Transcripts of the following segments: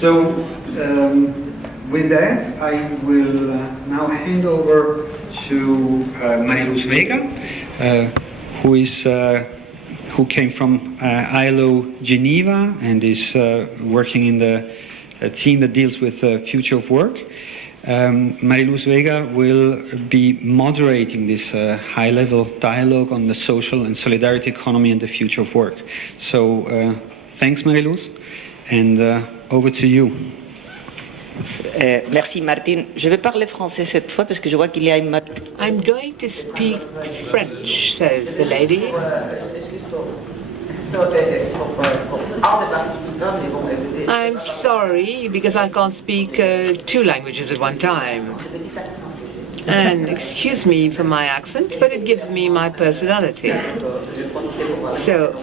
So, with that, I will now hand over to Mariluz Vega, who came from ILO Geneva and is working in the team that deals with the future of work. Mariluz Vega will be moderating this high-level dialogue on the social and solidarity economy and the future of work. So, thanks Mariluz, and over to you. Merci Martine. Je vais parler français cette fois parce que je vois qu'il y a une... I'm going to speak French, says the lady. I'm sorry, because I can't speak two languages at one time. And excuse me for my accent, but it gives me my personality. So,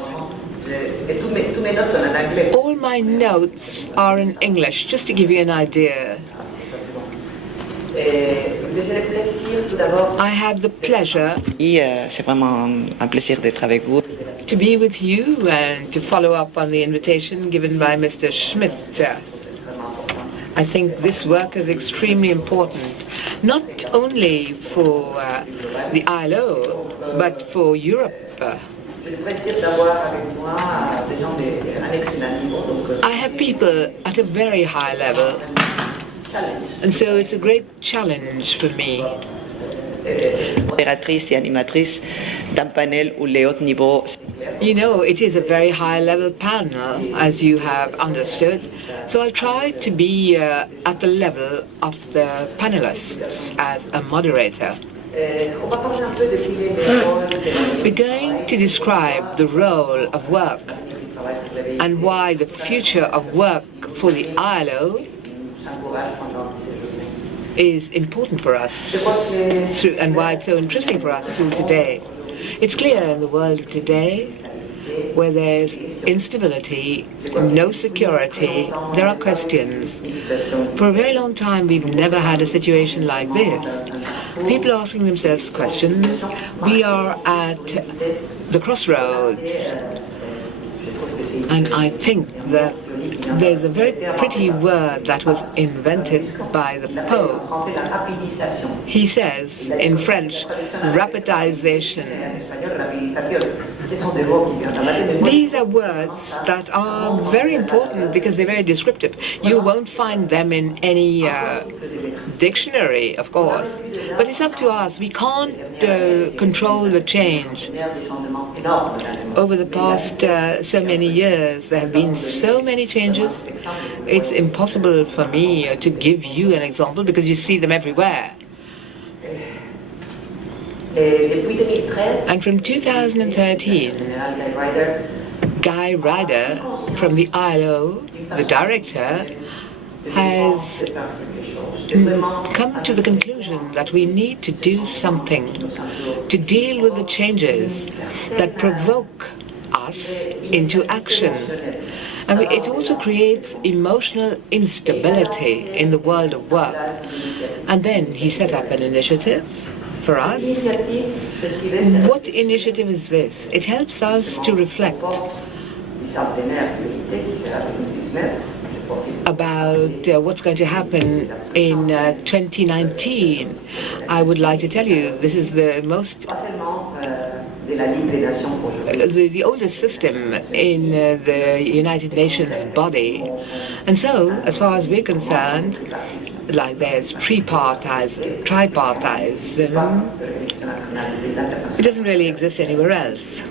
all my notes are in English, just to give you an idea. I have the pleasure C'est vraiment un plaisir d'être avec vous. To be with you and to follow up on the invitation given by Mr. Schmidt. I think this work is extremely important, not only for the ILO, but for Europe. I have people at a very high level, and so it's a great challenge for me. Modératrice et animatrice d'un panel où les hauts niveaux. You know, it is a very high-level panel, as you have understood, so I'll try to be at the level of the panelists as a moderator. We're going to describe the role of work and why the future of work for the ILO is important for us and why it's so interesting for us through today. It's clear in the world of today, where there's instability, no security, there are questions. For a very long time, we've never had a situation like this. People asking themselves questions. We are at the crossroads. And I think that there's a very pretty word that was invented by the Pope. He says, in French, rapidization. These are words that are very important because they're very descriptive. You won't find them in any dictionary, of course. But it's up to us. We can't control the change. Over the past so many years, there have been so many changes. It's impossible for me to give you an example because you see them everywhere. And from 2013, Guy Ryder from the ILO, the director, has come to the conclusion that we need to do something to deal with the changes that provoke us into action. And it also creates emotional instability in the world of work. And then he set up an initiative for us. What initiative is this? It helps us to reflect about what's going to happen in 2019. I would like to tell you this is the most the oldest system in the United Nations body. And so, as far as we're concerned, like there's tripartism, it doesn't really exist anywhere else.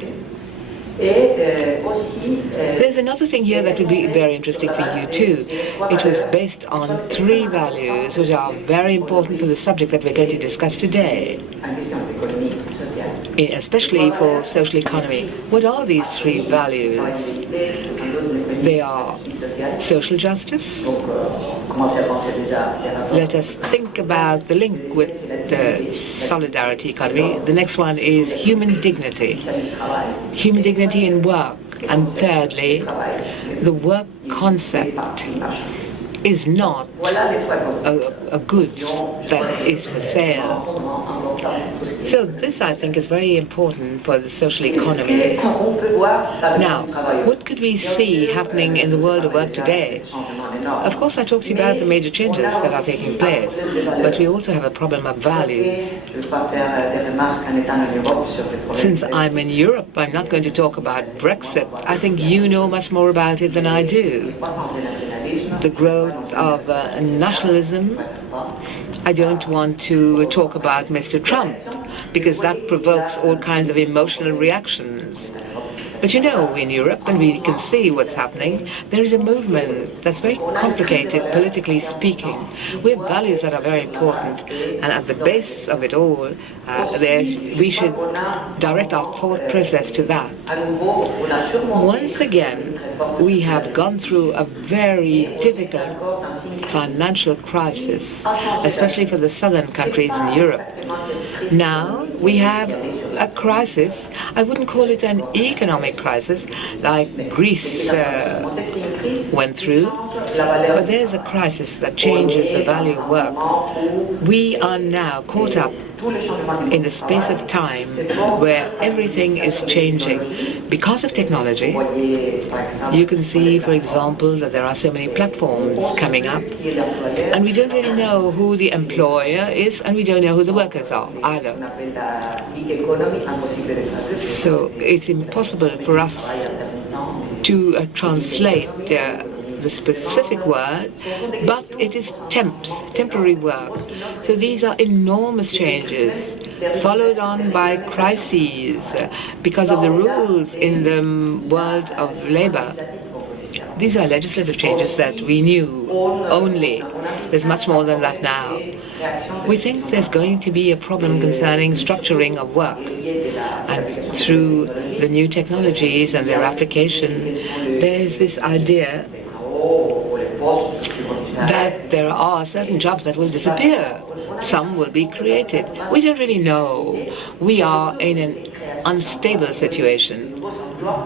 There's another thing here that would be very interesting for you too. It was based on three values which are very important for the subject that we're going to discuss today, especially for social economy. What are these three values? They are social justice. Let us think about the link with the solidarity economy. The next one is human dignity. Human dignity in work. And thirdly, the work concept is not a goods that is for sale. So this, I think, is very important for the social economy. Now, what could we see happening in the world of work today? Of course, I talked to you about the major changes that are taking place, but we also have a problem of values. Since I'm in Europe, I'm not going to talk about Brexit. I think you know much more about it than I do. The growth of nationalism. I don't want to talk about Mr. Trump, because that provokes all kinds of emotional reactions. But you know, in Europe, and we can see what's happening, there is a movement that's very complicated, politically speaking. We have values that are very important, and at the base of it all, we should direct our thought process to that. Once again, we have gone through a very difficult financial crisis, especially for the southern countries in Europe. Now we have a crisis. I wouldn't call it an economic crisis like Greece went through, but there's a crisis that changes the value of work. We are now caught up in the space of time where everything is changing because of technology. You can see, for example, that there are so many platforms coming up, and we don't really know who the employer is, and we don't know who the workers are either. So it's impossible for us to translate the specific word, but it is temporary work. So these are enormous changes, followed on by crises because of the rules in the world of labor. These are legislative changes that we knew only. There's much more than that now. We think there's going to be a problem concerning structuring of work. And through the new technologies and their application, there's this idea that there are certain jobs that will disappear. Some will be created. We don't really know. We are in an unstable situation.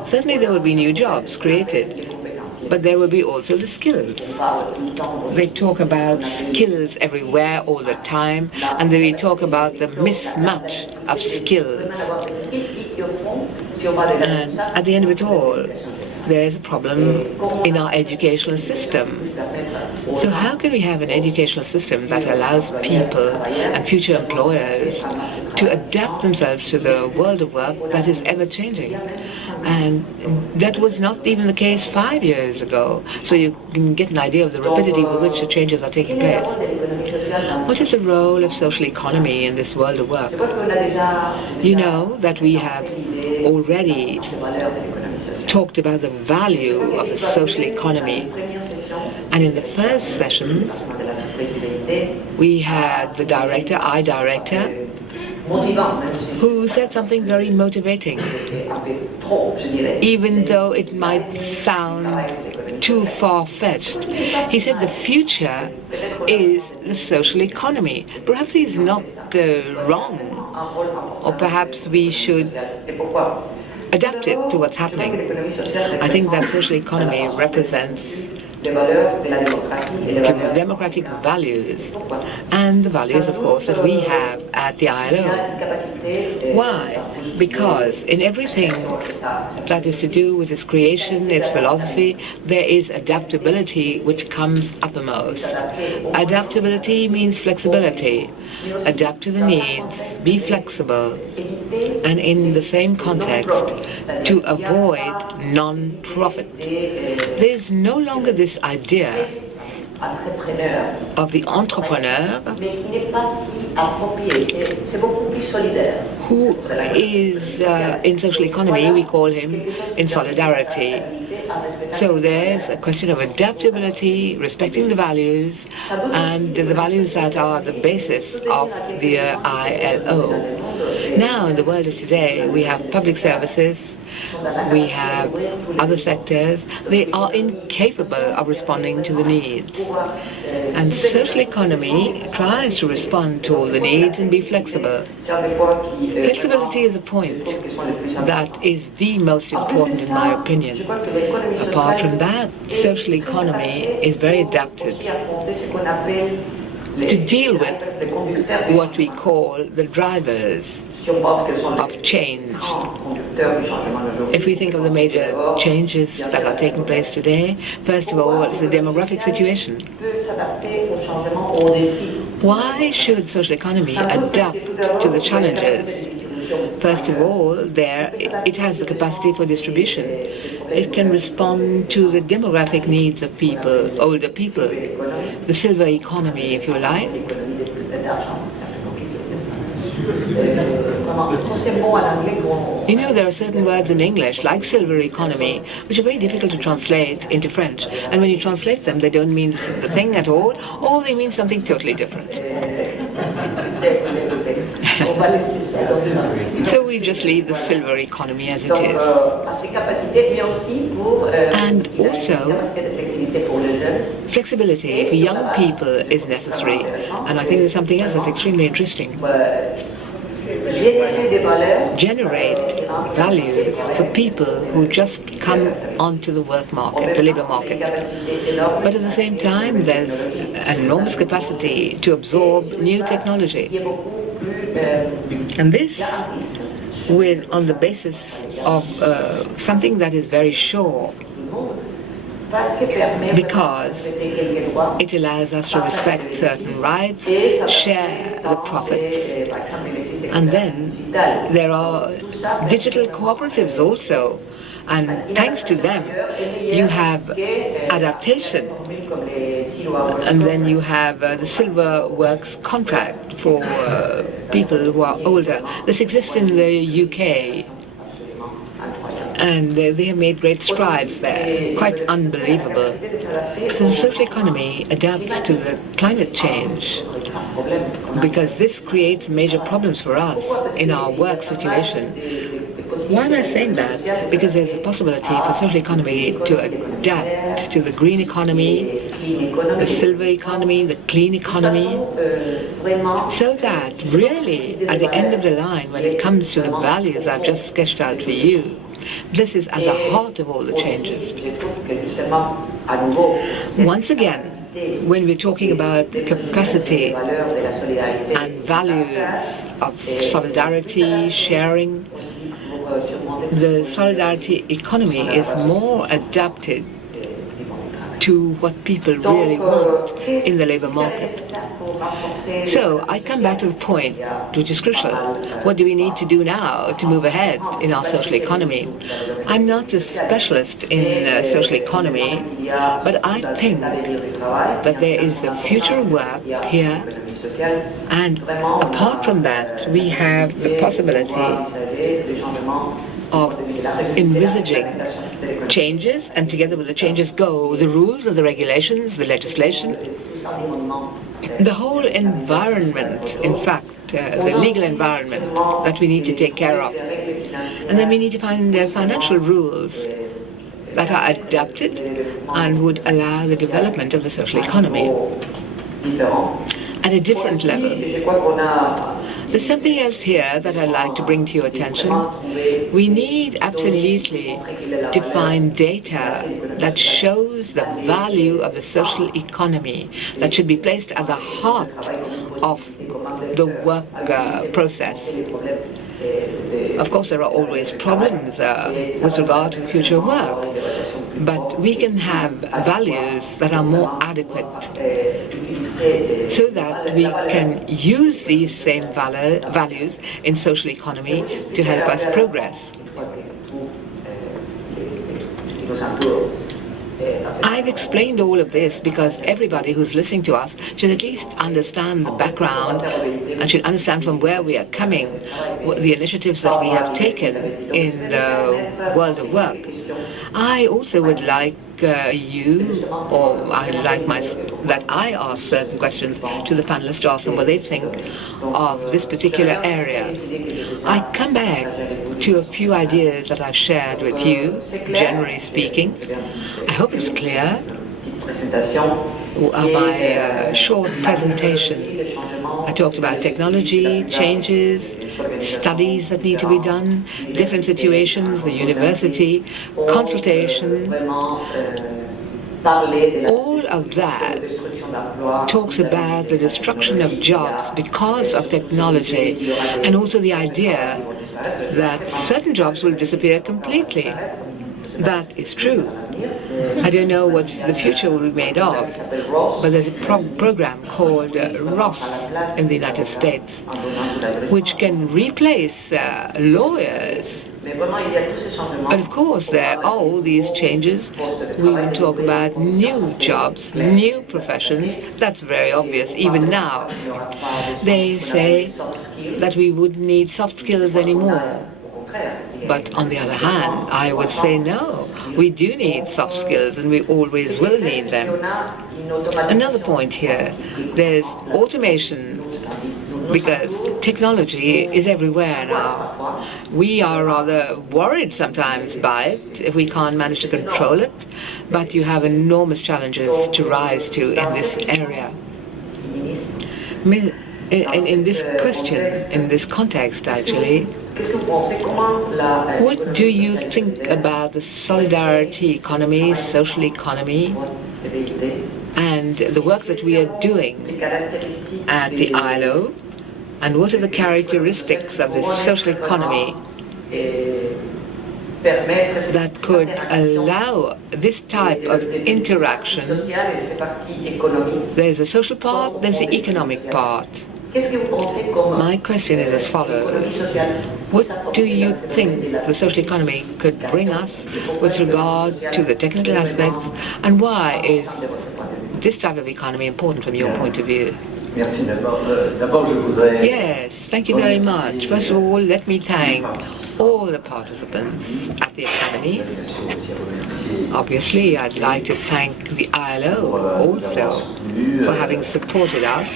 Certainly there will be new jobs created, but there will be also the skills. They talk about skills everywhere all the time, and they talk about the mismatch of skills. And at the end of it all, there's a problem in our educational system. So how can we have an educational system that allows people and future employers to adapt themselves to the world of work that is ever changing? And that was not even the case 5 years ago. So you can get an idea of the rapidity with which the changes are taking place. What is the role of social economy in this world of work? You know that we have already talked about the value of the social economy. And in the first sessions, we had the director, our director, who said something very motivating, even though it might sound too far-fetched. He said the future is the social economy. Perhaps he's not wrong, or perhaps we should adapt it to what's happening. I think that social economy represents democratic values and the values, of course, that we have at the ILO. Why? Because in everything that is to do with its creation, its philosophy, there is adaptability which comes uppermost. Adaptability means flexibility. Adapt to the needs, be flexible, and in the same context, to avoid non-profit. There's no longer this idea of the entrepreneur who is in social economy, we call him in solidarity. So there's a question of adaptability, respecting the values, and the values that are the basis of the ILO. Now, in the world of today, we have public services, we have other sectors. They are incapable of responding to the needs. And social economy tries to respond to all the needs and be flexible. Flexibility is a point that is the most important in my opinion. Apart from that, social economy is very adapted. to deal with what we call the drivers of change. If we think of the major changes that are taking place today, first of all, it's the demographic situation. Why should social economy adapt to the challenges? First of all, it has the capacity for distribution. It can respond to the demographic needs of people, older people, the silver economy, if you like. You know, there are certain words in English, like silver economy, which are very difficult to translate into French. And when you translate them, they don't mean the thing at all, or they mean something totally different. So we just leave the silver economy as it is. And also, flexibility for young people is necessary. And I think there's something else that's extremely interesting. Generate values for people who just come onto the work market, the labor market. But at the same time, there's an enormous capacity to absorb new technology. And this on the basis of something that is very sure, because it allows us to respect certain rights, share the profits, and then there are digital cooperatives also, and thanks to them you have adaptation, and then you have the Silver Works contract for people who are older. This exists in the UK. And they have made great strides there, quite unbelievable. So the social economy adapts to the climate change, because this creates major problems for us in our work situation. Why am I saying that? Because there's a possibility for social economy to adapt to the green economy, the silver economy, the clean economy, so that really at the end of the line, when it comes to the values I've just sketched out for you, this is at the heart of all the changes. Once again, when we're talking about capacity and values of solidarity, sharing, the solidarity economy is more adapted to what people really want in the labor market. So I come back to the point, which is crucial. What do we need to do now to move ahead in our social economy? I'm not a specialist in social economy, but I think that there is the future of work here, and apart from that, we have the possibility of envisaging changes, and together with the changes go the rules and the regulations, the legislation, the whole environment, in fact, the legal environment that we need to take care of. And then we need to find financial rules that are adapted and would allow the development of the social economy at a different level. There's something else here that I'd like to bring to your attention. We need absolutely to find data that shows the value of the social economy that should be placed at the heart of the work process. Of course, there are always problems with regard to the future of work, but we can have values that are more adequate so that we can use these same values in social economy to help us progress. I've explained all of this because everybody who's listening to us should at least understand the background and should understand from where we are coming, the initiatives that we have taken in the world of work. I also would like that I ask certain questions to the panelists to ask them what they think of this particular area. I come back to a few ideas that I've shared with you, generally speaking. I hope it's clear. My short presentation, I talked about technology, changes, studies that need to be done, different situations, the university, consultation. All of that talks about the destruction of jobs because of technology, and also the idea that certain jobs will disappear completely. That is true. I don't know what the future will be made of, but there's a program called ROS in the United States, which can replace lawyers. But of course, there are all these changes. We will talk about new jobs, new professions. That's very obvious, even now. They say that we wouldn't need soft skills anymore. But on the other hand, I would say no. We do need soft skills, and we always will need them. Another point here, there's automation, because technology is everywhere now. We are rather worried sometimes by it if we can't manage to control it, but you have enormous challenges to rise to in this area. In this question, in this context actually, what do you think about the solidarity economy, social economy, and the work that we are doing at the ILO? And what are the characteristics of this social economy that could allow this type of interaction? There's a social part, there's the economic part. My question is as follows. What do you think the social economy could bring us with regard to the technical aspects, and why is this type of economy important from your point of view? Yes, thank you very much. First of all, let me thank all the participants at the Academy. Obviously, I'd like to thank the ILO also for having supported us,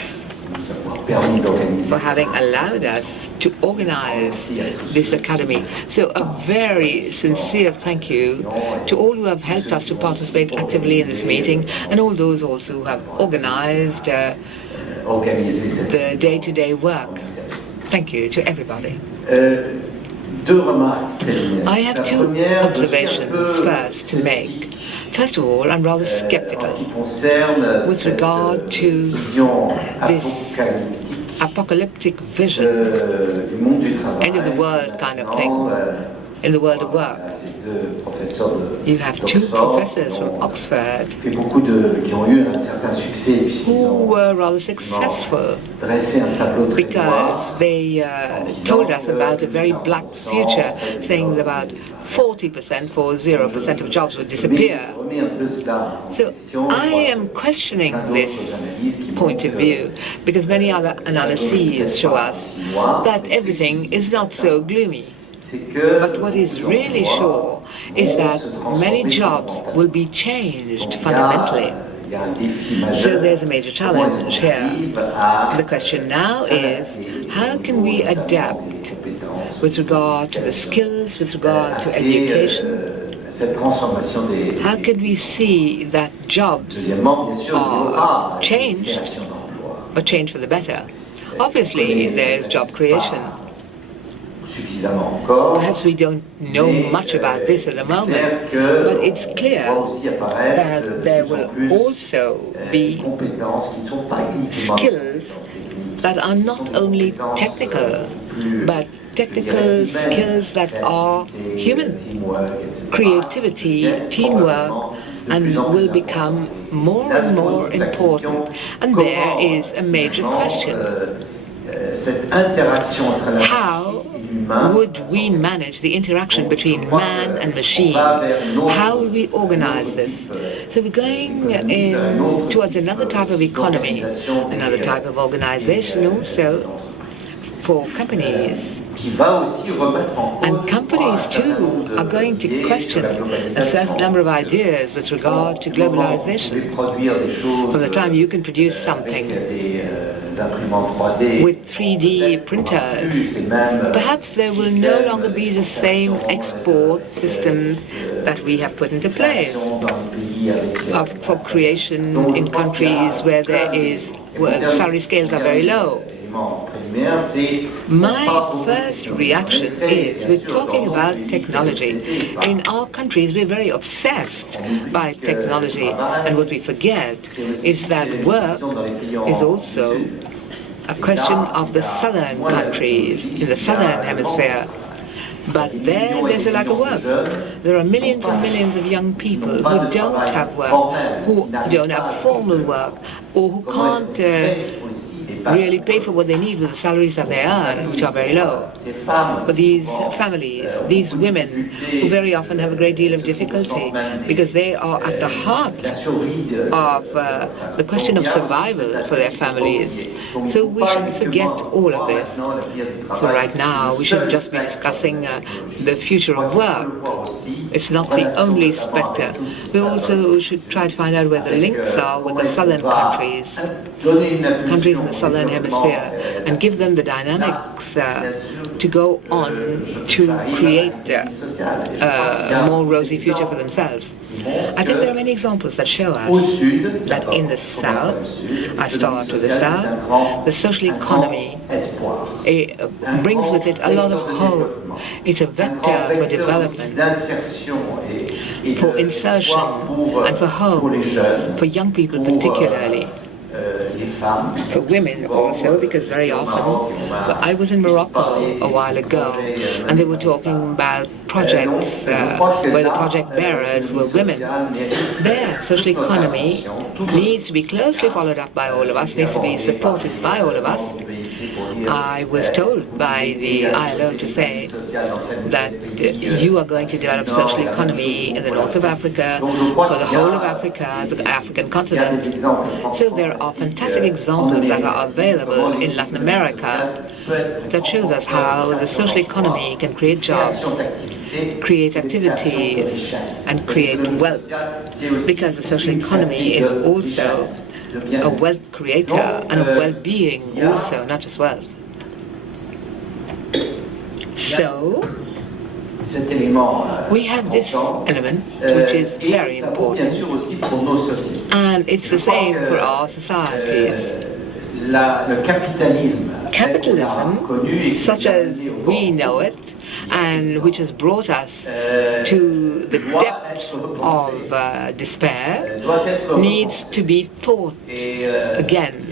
for having allowed us to organize this Academy. So a very sincere thank you to all who have helped us to participate actively in this meeting, and all those also who have organized the day-to-day work. Thank you to everybody. I have two observations first to make. First of all, I'm rather skeptical with regard to this apocalyptic vision, end of the world kind of thing, in the world of work. You have two professors from Oxford who were rather successful because they told us about a very black future, saying about 40% for 0% of jobs would disappear. So I am questioning this point of view because many other analyses show us that everything is not so gloomy. But what is really sure is that many jobs will be changed fundamentally. So there's a major challenge here. The question now is, how can we adapt with regard to the skills, with regard to education? How can we see that jobs are changed, but changed for the better? Obviously, there's job creation. Perhaps we don't know much about this at the moment, but it's clear that there will also be skills that are not only technical, but technical skills that are human, creativity, teamwork, and will become more and more important. And there is a major question. How would we manage the interaction between man and machine? How will we organize this? So we're going towards another type of economy, another type of organization also for companies. And companies too are going to question a certain number of ideas with regard to globalization. From the time you can produce something with 3D printers, perhaps there will no longer be the same export systems that we have put into place for creation in countries where salary scales are very low. My first reaction is we're talking about technology. In our countries, we're very obsessed by technology, and what we forget is that work is also a question of the southern countries, in the southern hemisphere. But there's a lack of work. There are millions and millions of young people who don't have work, who don't have formal work, or who can't really pay for what they need with the salaries that they earn, which are very low. But these families, these women, who very often have a great deal of difficulty because they are at the heart of the question of survival for their families. So we shouldn't forget all of this. So right now we shouldn't just be discussing the future of work. It's not the only spectre. We also should try to find out where the links are with the southern countries in the southern hemisphere, and give them the dynamics to go on to create a more rosy future for themselves. I think there are many examples that show us that in the South, I start with the South, the social economy brings with it a lot of hope. It's a vector for development, for insertion, and for hope, for young people particularly. For women also, because very often, I was in Morocco a while ago, and they were talking about projects where the project bearers were women. Their social economy needs to be closely followed up by all of us, needs to be supported by all of us. I was told by the ILO to say that you are going to develop social economy in the north of Africa, for the whole of Africa, the African continent. So there are fantastic examples that are available in Latin America that shows us how the social economy can create jobs, create activities, and create wealth, because the social economy is also a wealth creator and a well-being also, not just wealth. So, we have this element which is very important, and it's the same for our societies. Capitalism, such as we know it, and which has brought us to the depths of despair, needs to be thought again.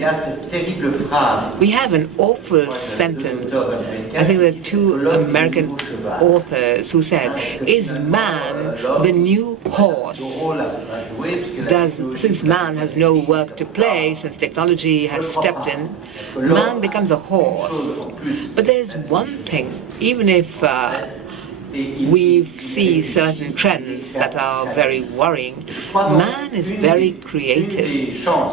We have an awful sentence. I think there are two American authors who said, "Is man the new horse?" Since man has no work to play, since technology has stepped in, man becomes a horse. But there's one thing, even if we see certain trends that are very worrying, man is very creative.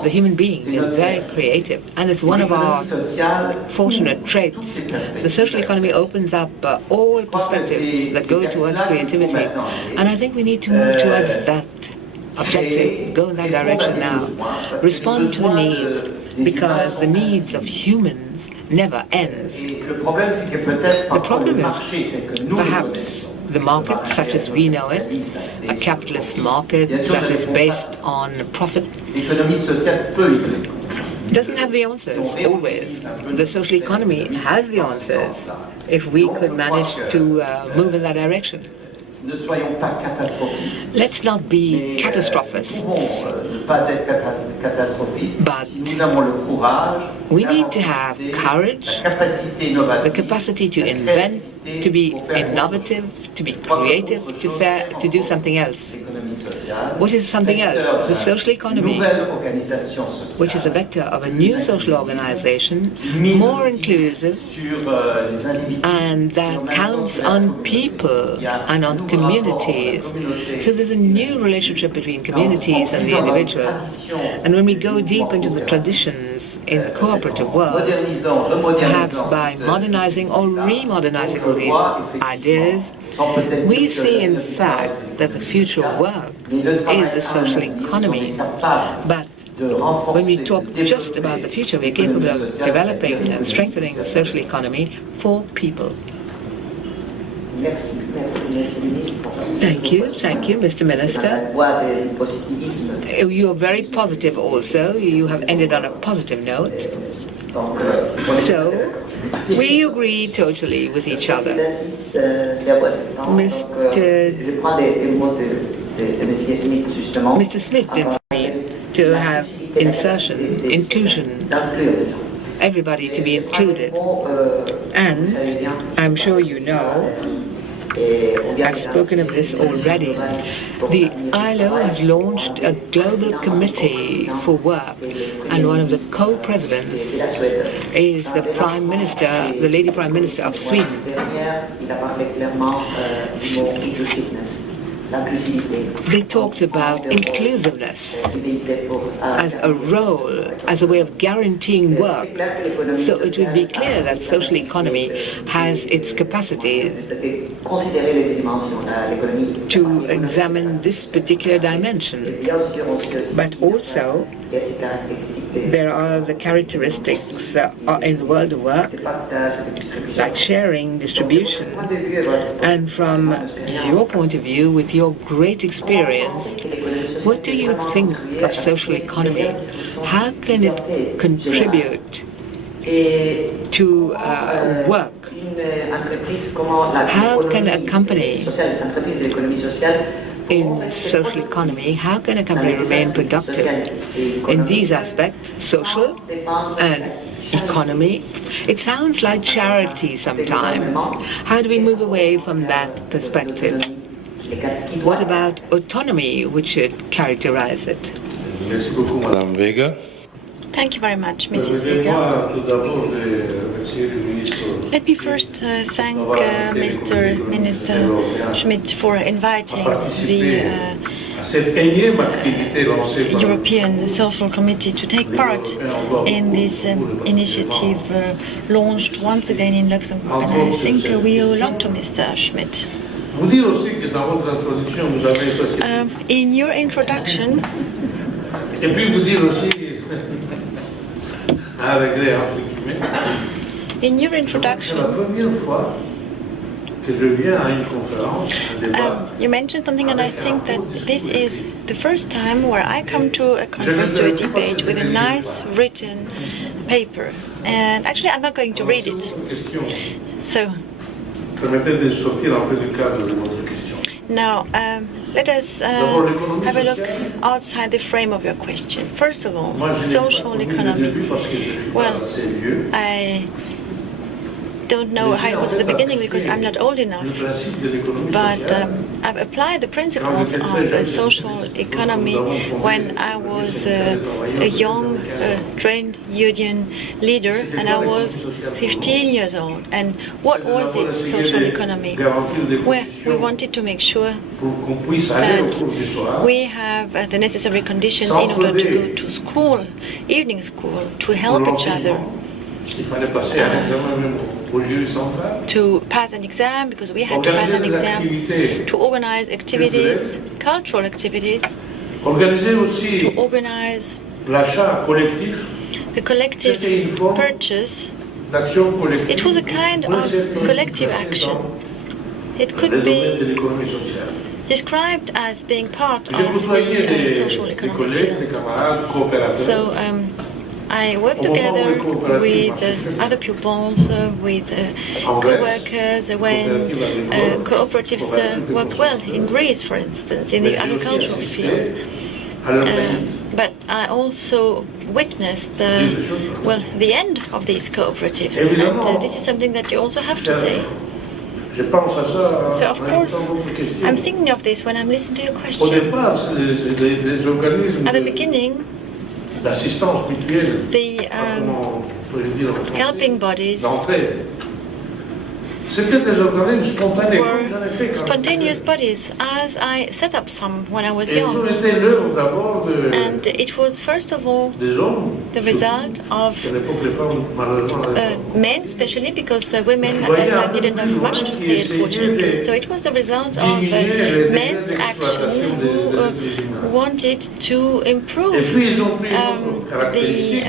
The human being is very creative, and it's one of our fortunate traits. The social economy opens up all perspectives that go towards creativity, and I think we need to move towards that objective, go in that direction now. Respond to the needs, because the needs of humans never ends. The problem is perhaps the market, such as we know it, a capitalist market that is based on profit, doesn't have the answers always. The social economy has the answers if we could manage to move in that direction. Let's not be catastrophists, but we need to have courage, the capacity to invent, to be innovative, to be creative, to do something else. What is something else? The social economy, which is a vector of a new social organization, more inclusive, and that counts on people and on communities. So there's a new relationship between communities and the individual. And when we go deep into the traditions in the cooperative world, perhaps by modernizing or remodernizing all these ideas, we see in fact that the future of work is the social economy. But when we talk just about the future, we're capable of developing and strengthening the social economy for people. Thank you, Mr. Minister. You are very positive also. You have ended on a positive note. So, we agree totally with each other. Mr. Smith did for me to have insertion, inclusion, everybody to be included. And I'm sure you know, I've spoken of this already, the ILO has launched a global committee for work, and one of the co-presidents is the Prime Minister, the Lady Prime Minister of Sweden. They talked about inclusiveness as a role, as a way of guaranteeing work. So it would be clear that social economy has its capacities to examine this particular dimension. But also, there are the characteristics in the world of work, like sharing, distribution. And from your point of view, with your great experience, what do you think of social economy? How can it contribute to work? How can a company in social economy, how can a company remain productive in these aspects, social and economy? It sounds like charity sometimes. How do we move away from that perspective? What about autonomy, which should characterize it? Madame Vega. Thank you very much, Mrs. Vega. Let me first thank Mr. Minister Schmidt for inviting the European Social Committee to take part in this initiative launched once again in Luxembourg. And I think we owe a lot to Mr. Schmidt. In your introduction, you mentioned something, and I think that this is the first time where I come to a conference, to a debate, with a nice written paper. And actually, I'm not going to read it. So, now, let us have a look outside the frame of your question. First of all, social economy. Well, I don't know how it was at the beginning because I'm not old enough, but I've applied the principles of social economy when I was a young trade union leader, and I was 15 years old. And what was it, social economy? Well, we wanted to make sure that we have the necessary conditions in order to go to school, evening school, to help each other. To pass an exam, because we had to pass an exam, to organize activities, cultural activities, to organize the collective purchase. It was a kind of collective action. It could be described as being part of the social economic field. So I work together with other pupils, with co-workers, when cooperatives work well in Greece, for instance, in the agricultural field. But I also witnessed, the end of these cooperatives, and this is something that you also have to say. So, of course, I'm thinking of this when I'm listening to your question. At the beginning, the helping bodies were spontaneous bodies, as I set up some when I was young. And it was first of all the result of men, especially because women at that time didn't have much to say, unfortunately. So it was the result of men's action who wanted to improve the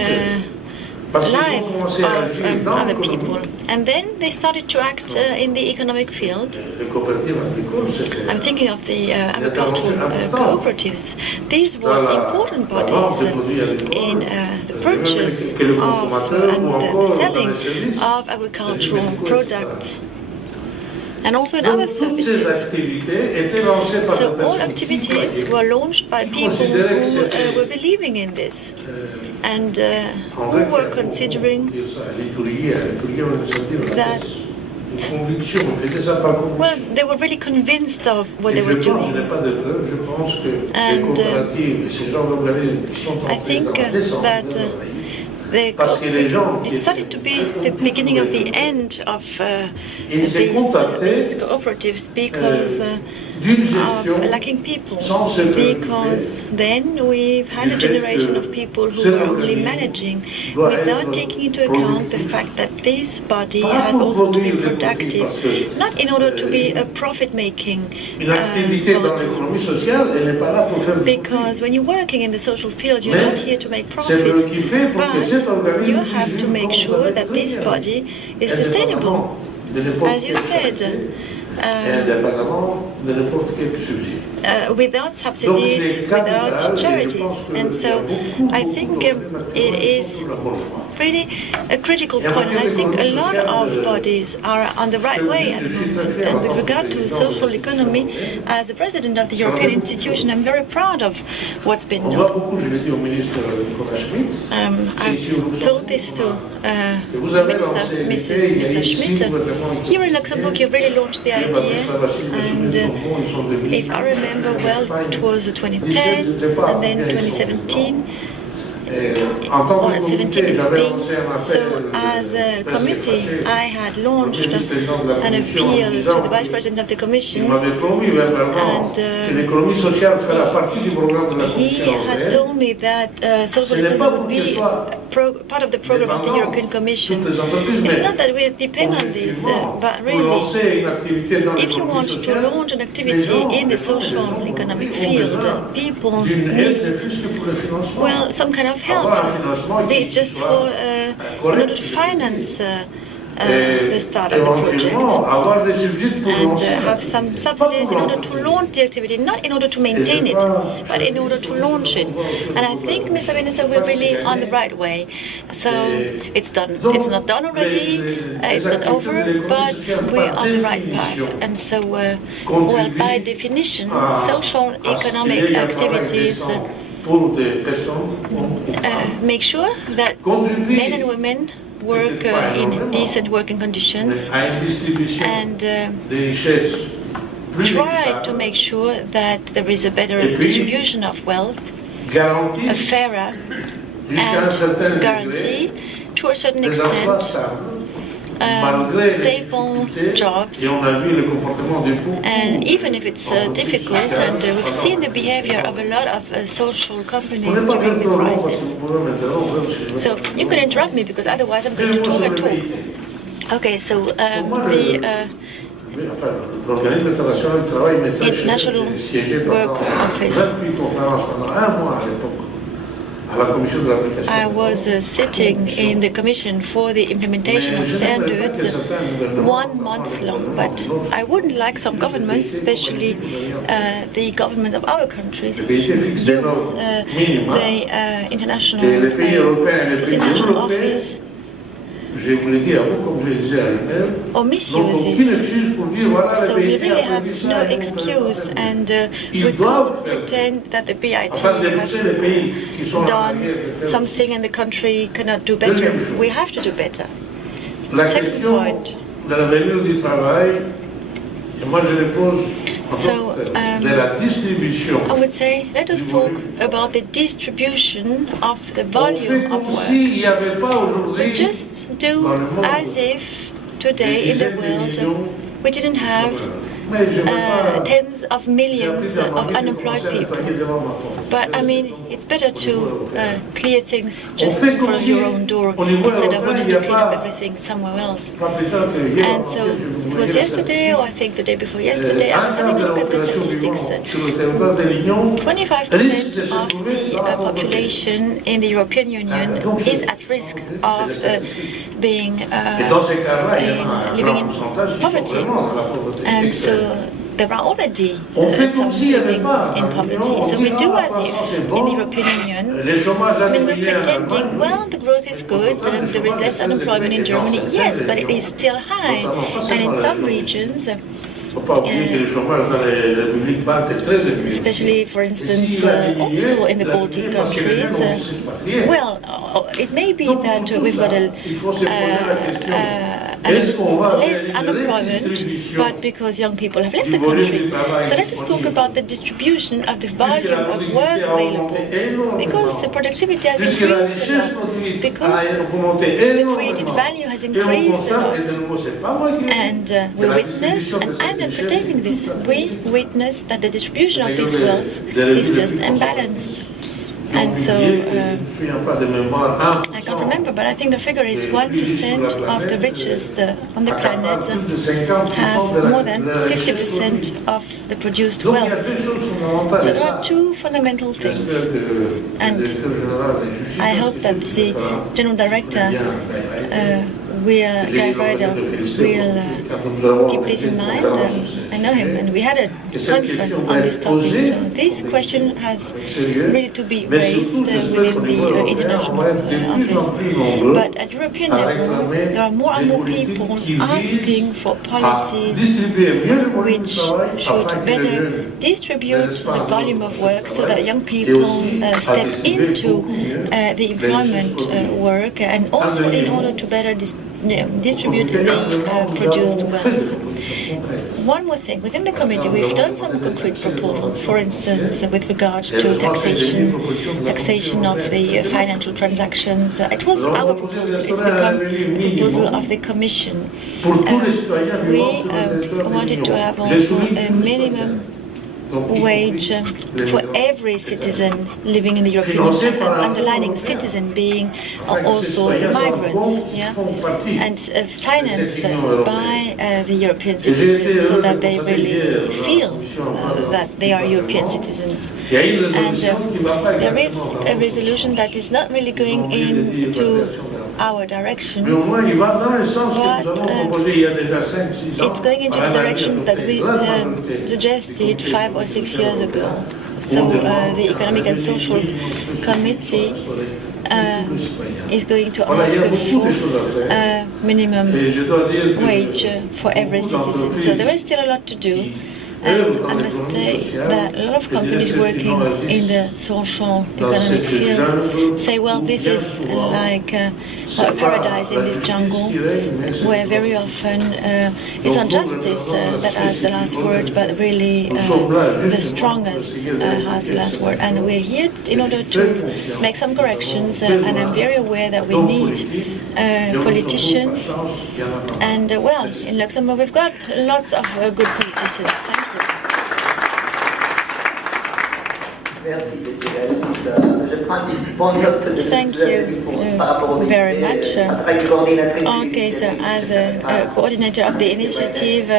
life of other people. And then they started to act in the economic field. I'm thinking of the agricultural cooperatives. These was important bodies in the purchase of and the selling of agricultural products, and also in other services. So all activities were launched by people who were believing in this and who were considering that, well, they were really convinced of what they were doing. And I think that it started to be the beginning of the end of these cooperatives because of lacking people. Because then we've had a generation of people who were only managing without taking into account the fact that this body has also to be productive, not in order to be a profit-making body. Because when you're working in the social field, you're not here to make profit, but you have to make sure that this body is sustainable. As you said, without subsidies, without charities. And so I think it is really a critical point, and I think a lot of bodies are on the right way at the moment. And with regard to social economy, as the president of the European institution, I'm very proud of what's been done. I've told this to Mr. Schmidt. Here in Luxembourg, you've really launched the idea, and if I remember well, it was 2010 and then 2017. Or 17 in Spain. So as a committee, I had launched an appeal to the Vice President of the Commission, and he had told me that social economy would be part of the program of the European Commission. It's not that we depend on this, but really, if you want to launch an activity in the social economic field, people need, well, some kind of help. Need just for in order to finance the start of the project, and have some subsidies in order to launch the activity, not in order to maintain it, but in order to launch it. And I think, Mr. Minister, we're really on the right way. So it's done. It's not done already. It's not over, but we're on the right path. And so, well, by definition, social economic activities make sure that men and women work in decent working conditions, and try to make sure that there is a better distribution of wealth, a fairer and guarantee to a certain extent stable jobs, and even if it's difficult, and we've seen the behavior of a lot of social companies during the crisis. So you can interrupt me, because otherwise I'm going to talk and talk. Okay, so the International Work Office, I was sitting in the Commission for the implementation of standards 1 month long, but I wouldn't like some governments, especially the government of our countries, use the this international office or misuse it. So we really have no excuse, and we can't pretend that the BIT has done something and the country cannot do better. We have to do better. Second point. So I would say, let us talk about the distribution of the volume of work. We just do as if today in the world we didn't have tens of millions of unemployed people. But I mean, it's better to clear things just from your own door instead of wanting to clean up everything somewhere else. And so it was yesterday, or I think the day before yesterday, I was having a look at the statistics. 25% of the population in the European Union is at risk of being living in poverty. And so there are already some living in poverty. So we do as if in the European Union, I mean, we're pretending, well, the growth is good and there is less unemployment in Germany. Yes, but it is still high. And in some regions, especially, for instance, also in the Baltic countries, well, it may be that we've got less unemployment, but because young people have left the country. So let us talk about the distribution of the volume of work available, because the productivity has increased a lot, because the created value has increased a lot, and we witness, and I'm not pretending this, we witness that the distribution of this wealth is just imbalanced. And so, I can't remember, but I think the figure is 1% of the richest on the planet have more than 50% of the produced wealth. So there are two fundamental things. And I hope that the General Director, Guy Ryder, will keep this in mind. I know him, and we had a conference on this topic. So this question has really to be raised within the international office. But at European level, there are more and more people asking for policies which should better distribute the volume of work so that young people step into the employment work, and also in order to better distribute the produced wealth. One more thing, within the committee we've done some concrete proposals, for instance with regard to taxation of the financial transactions. It was our proposal, it's become the proposal of the Commission. We wanted to have also a minimum wage for every citizen living in the European Union, underlining citizen being also the migrants, yeah, and financed by the European citizens so that they really feel that they are European citizens. And there is a resolution that is not really going into our direction, but it's going into the direction that we suggested 5 or 6 years ago. So the Economic and Social Committee is going to ask for a minimum wage for every citizen. So there is still a lot to do. And I must say that a lot of companies working in the social economic field say, well, this is like a paradise in this jungle, where very often it's not justice that has the last word, but really the strongest has the last word. And we're here in order to make some corrections, and I'm very aware that we need politicians. And well, in Luxembourg we've got lots of good politicians. Thank you. Thank you very much. Okay, so as a coordinator of the initiative,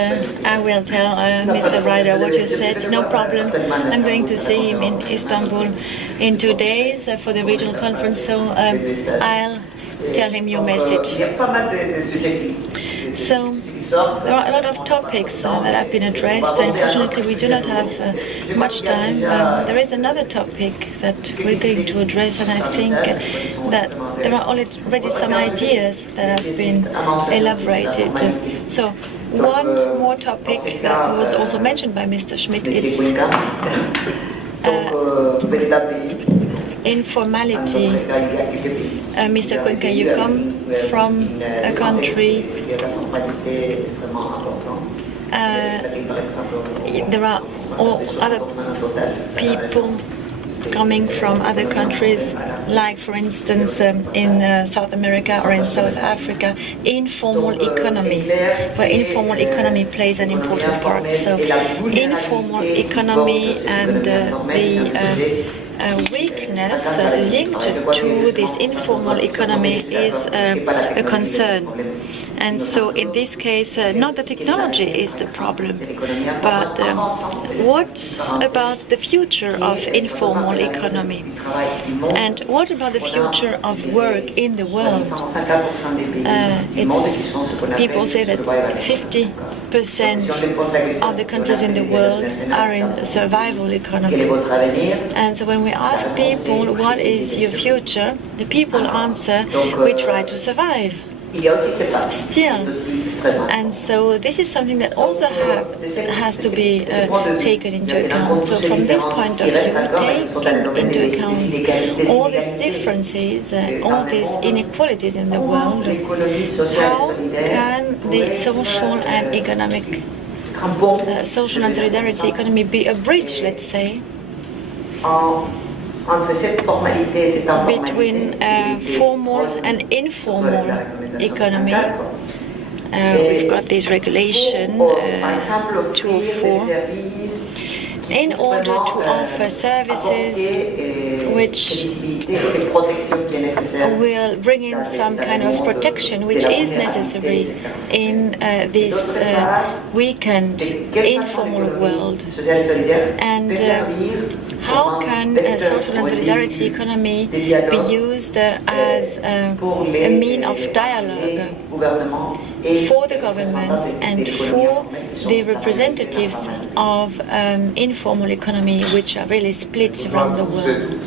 I will tell Mr. Ryder what you said. No problem. I'm going to see him in Istanbul in 2 days for the regional conference, so I'll tell him your message. So there are a lot of topics that have been addressed. Unfortunately, we do not have much time. There is another topic that we're going to address, and I think that there are already some ideas that have been elaborated. So one more topic that was also mentioned by Mr. Schmidt is informality. Mr. Cuenca, you come from a country, there are other people coming from other countries like for instance in South America or in South Africa, informal economy, where informal economy plays an important part. So informal economy and the weakness linked to this informal economy is a concern. And so in this case, not the technology is the problem, but what about the future of informal economy? And what about the future of work in the world? People say that 50% of the countries in the world are in survival economy. And so when we ask people, what is your future? The people answer, we try to survive. Still. And so this is something that also has to be taken into account. So from this point of view, taking into account all these differences, all these inequalities in the world, how can the social and economic, social and solidarity economy be a bridge, let's say, between formal and informal economy? We've got this regulation 204 in order to offer services which will bring in some kind of protection which is necessary in this weakened informal world. And how can social and solidarity economy be used as a mean of dialogue for the governments and for the representatives of informal economy, which are really split around the world?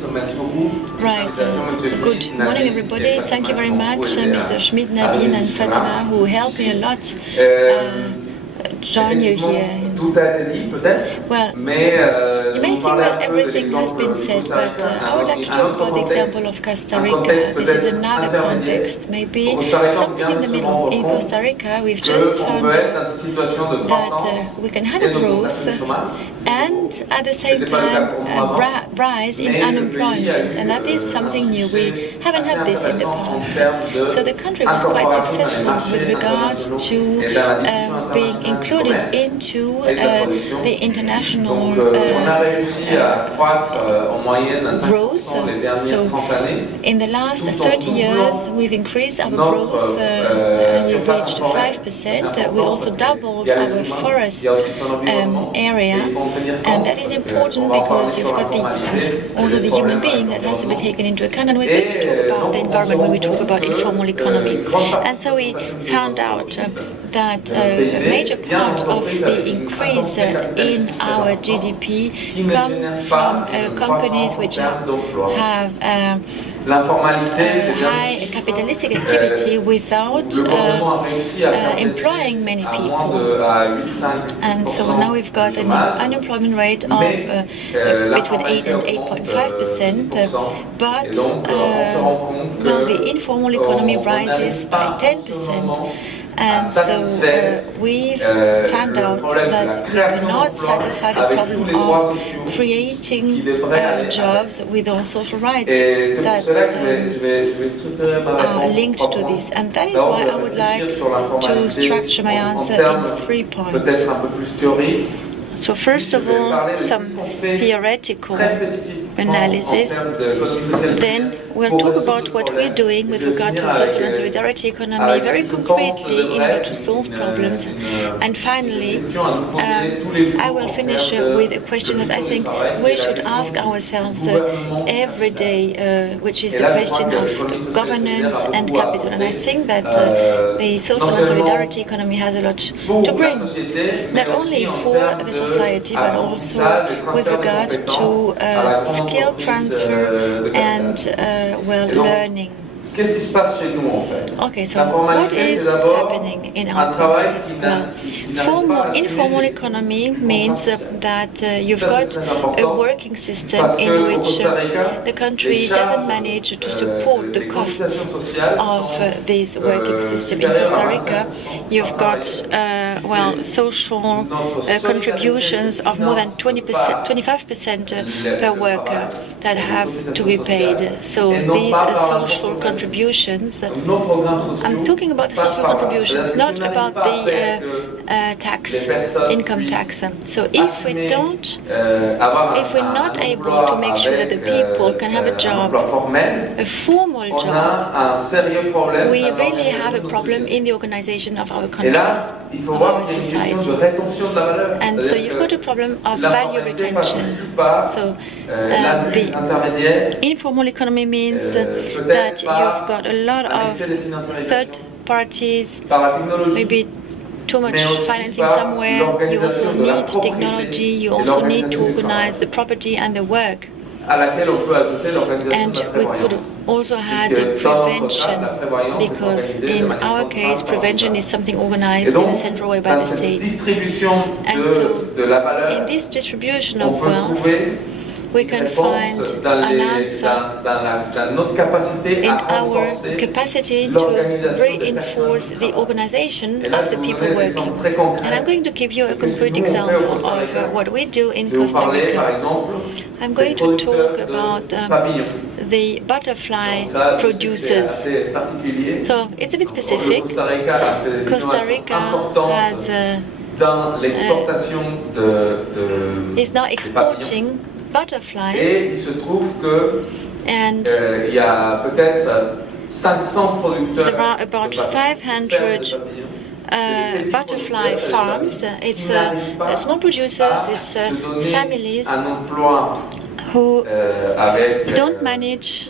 Right. Good morning, everybody. Thank you very much, Mr. Schmidt, Nadine, and Fatima, who helped me a lot join you here. Well, you may think that everything has been said, but I would like to talk about the example of Costa Rica. This is another context, maybe something in the middle. In Costa Rica, we've just found out that we can have a growth and at the same time a rise in unemployment, and that is something new. We haven't had this in the past. So the country was quite successful with regard to being included into the international growth. So in the last 30 years, we've increased our growth and we've reached 5%. We also doubled our forest area, and that is important because you've got also the human being that has to be taken into account, and we're going to talk about the environment when we talk about informal economy. And so we found out that a major part of the increase in our GDP come from companies which have high capitalistic activity without employing many people. And so now we've got an unemployment rate of between 8 and 8.5%, but now the informal economy rises by 10%. And so we've found out that we cannot satisfy the problem of creating jobs with all social rights that are linked to this. And that is why I would like to structure my answer in 3 points. So first of all, some theoretical analysis. Then we'll talk about what we're doing with regard to social and solidarity economy very concretely in order to solve problems. And finally, I will finish with a question that I think we should ask ourselves every day, which is the question of governance and capital. And I think that the social and solidarity economy has a lot to bring, not only for the society, but also with regard to skill transfer and learning. qu'est-ce qui se passe chez nous en fait? Okay, so what is happening in our countries? Well, informal economy means that you've got a working system in which the country doesn't manage to support the costs of this working system. In Costa Rica, you've got social contributions of more than 20%, 25% per worker that have to be paid. So these social contributions, I'm talking about the social contributions, not about the income tax. So if we're not able to make sure that the people can have a job, a formal job, we really have a problem in the organization of our country, of our society. And so you've got a problem of value retention. So the informal economy means that you've got a lot of third parties, maybe too much financing somewhere. You also need technology, you also need to organize the property and the work. And we could also add prevention, because in our case, prevention is something organized in a central way by the state. And so in this distribution of wealth, we can find an answer in our capacity to reinforce the organization of the people working. And I'm going to give you a concrete example of what we do in Costa Rica. I'm going to talk about the butterfly producers. So it's a bit specific. Costa Rica has is now exporting butterflies, and there are about 500 butterfly farms. It's small producers, it's families who don't manage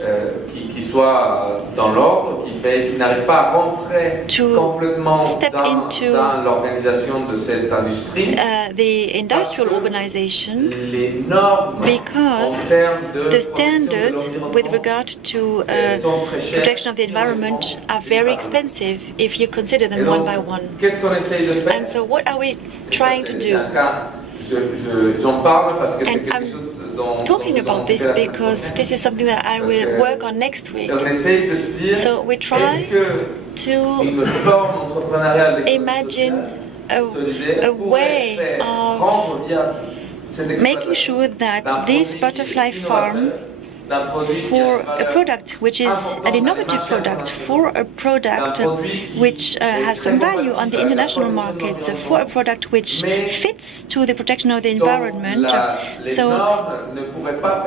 to step into the industrial organization, because the standards with regard to protection of the environment are very expensive if you consider them one by one. And so what are we trying to do? And I'm talking about this because this is something that I will work on next week. So we try to imagine a way of making sure that this butterfly farm, for a product which is an innovative product, for a product which has some value on the international markets, for a product which fits to the protection of the environment,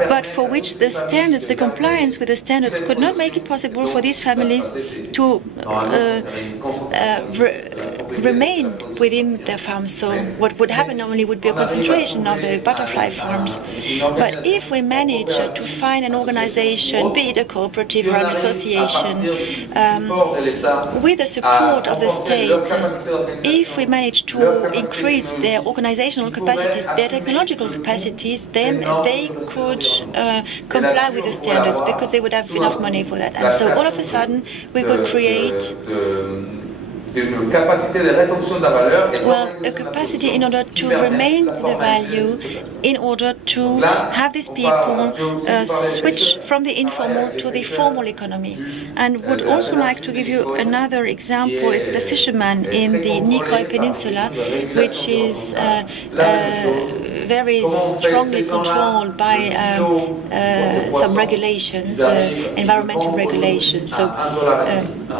but for which the standards, the compliance with the standards could not make it possible for these families to remain within their farms. So what would happen normally would be a concentration of the butterfly farms. But if we manage to find an organization, be it a cooperative or an association, with the support of the state, if we manage to increase their organizational capacities, their technological capacities, then they could comply with the standards, because they would have enough money for that. And so all of a sudden we could create a capacity in order to remain the value, in order to have these people switch from the informal to the formal economy. And would also like to give you another example. It's the fishermen in the Nicoya Peninsula, which is very strongly controlled by some regulations, environmental regulations. So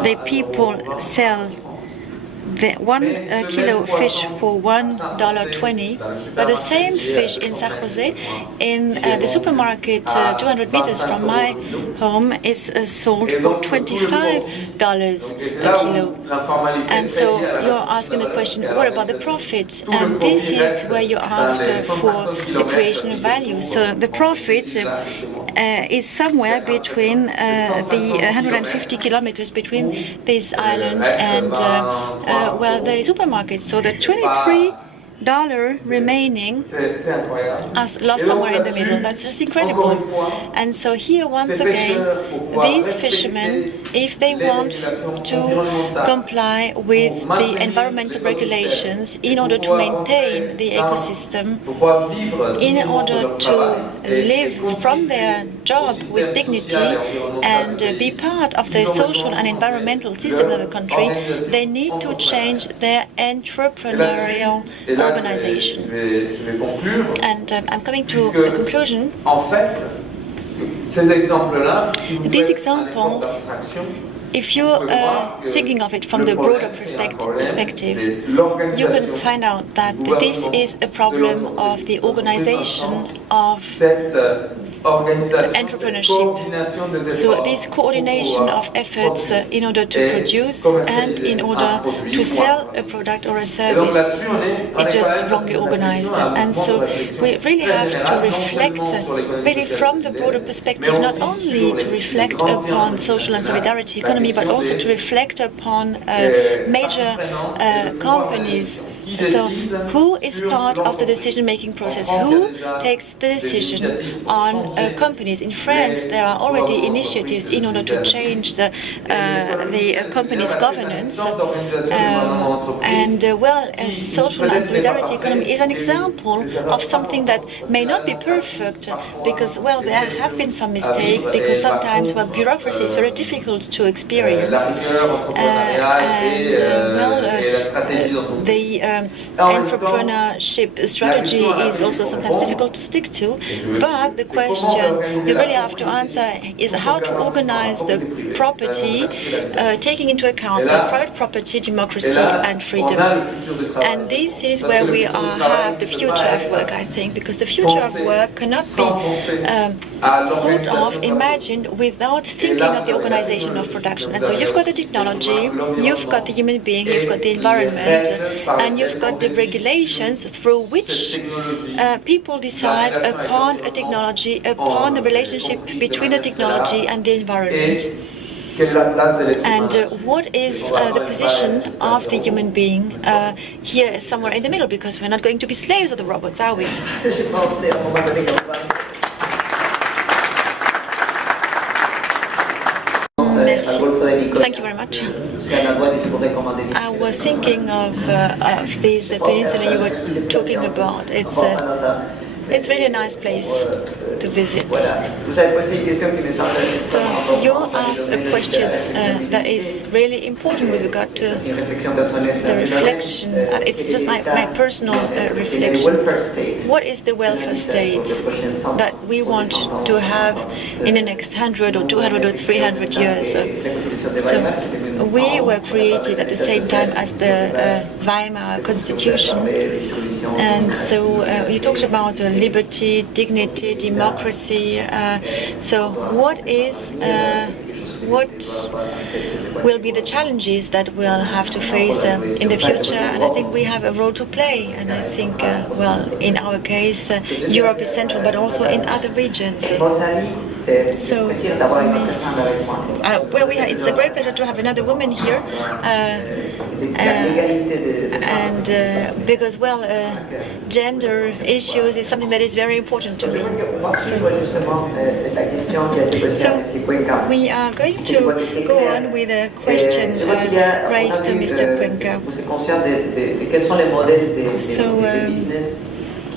the people sell the 1 kilo fish for $1.20, but the same fish in San Jose, in the supermarket 200 meters from my home, is sold for $25 a kilo. And so you're asking the question, what about the profit? And this is where you ask for the creation of value. So the profit is somewhere between the 150 kilometers between this island and the supermarket. So the 23 remaining as lost somewhere in the middle. That's just incredible. And so here, once again, these fishermen, if they want to comply with the environmental regulations in order to maintain the ecosystem, in order to live from their job with dignity and be part of the social and environmental system of the country, they need to change their entrepreneurial organization. And I'm coming to a conclusion. These examples, if you're thinking of it from the broader perspective, you can find out that this is a problem of the organization of entrepreneurship. So this coordination of efforts in order to produce and in order to sell a product or a service is just wrongly organized. And so we really have to reflect really from the broader perspective, not only to reflect upon social and solidarity economy, but also to reflect upon major companies. So who is part of the decision-making process? Who takes the decision on companies? In France, there are already initiatives in order to change the company's governance. Social and solidarity economy is an example of something that may not be perfect because, well, there have been some mistakes because sometimes, well, bureaucracy is very difficult to experience. The entrepreneurship strategy is also sometimes difficult to stick to, but the question you really have to answer is how to organize the property, taking into account the private property, democracy and freedom. And this is where we have the future of work, I think, because the future of work cannot be thought of, imagined without thinking of the organization of production. And so you've got the technology, you've got the human being, you've got the environment, and you've got the regulations through which people decide upon a technology, upon the relationship between the technology and the environment. And what is the position of the human being here somewhere in the middle, because we're not going to be slaves of the robots, are we? Thank you very much. I was thinking of this peninsula you were talking about. It's really a nice place to visit. So you asked a question that is really important with regard to the reflection. It's just my personal reflection. What is the welfare state that we want to have in the next 100 or 200 or 300 years? So we were created at the same time as the Weimar Constitution. And so you talked about liberty, dignity, democracy. So what will be the challenges that we'll have to face in the future? And I think we have a role to play. And I think, in our case, Europe is central, but also in other regions. So, it's a great pleasure to have another woman here, because, gender issues is something that is very important to me. So we are going to go on with a question raised to Mr. Cuenca. So,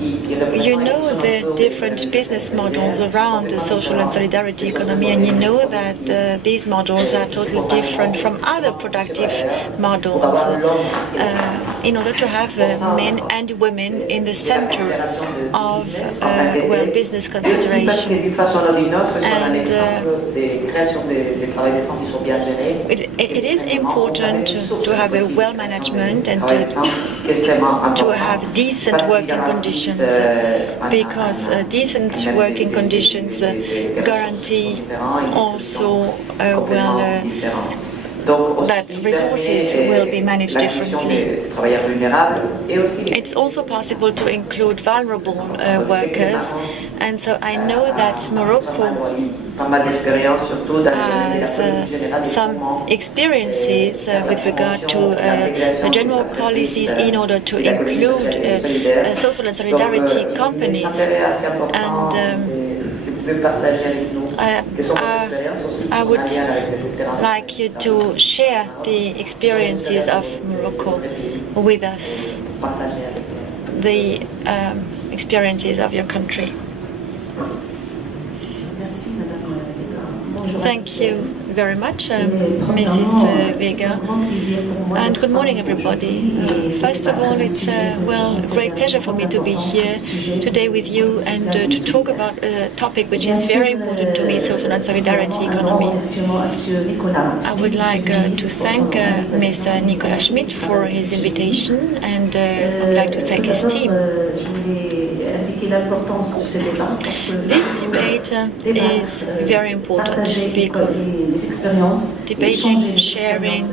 you know the different business models around the social and solidarity economy, and you know that these models are totally different from other productive models in order to have men and women in the center of business consideration. And it is important to have a well management and to have decent working conditions. Because decent working conditions guarantee also that resources will be managed differently. It's also possible to include vulnerable workers, and so I know that Morocco has some experiences with regard to the general policies in order to include social and solidarity companies. And I would like you to share the experiences of Morocco with us, the experiences of your country. Thank you very much, Mrs. Vega, and good morning, everybody. First of all, it's a great pleasure for me to be here today with you and to talk about a topic which is very important to me, social and solidarity economy. I would like to thank Mr. Nicolas Schmidt for his invitation, and I would like to thank his team. This debate is very important because debating, sharing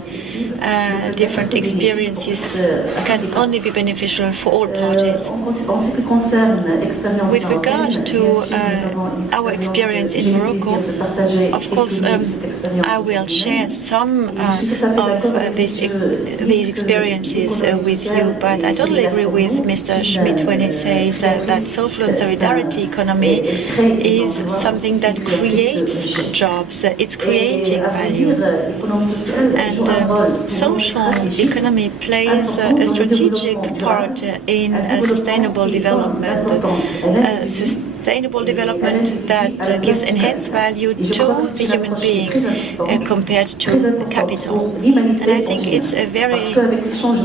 different experiences can only be beneficial for all parties. With regard to our experience in Morocco, of course, I will share some of these experiences with you, but I totally agree with Mr. Schmidt when he says that social and solidarity economy is something that creates jobs, it's creating value. And social economy plays a strategic part in sustainable development. Sustainable development that gives enhanced value to the human being compared to capital. And I think it's a very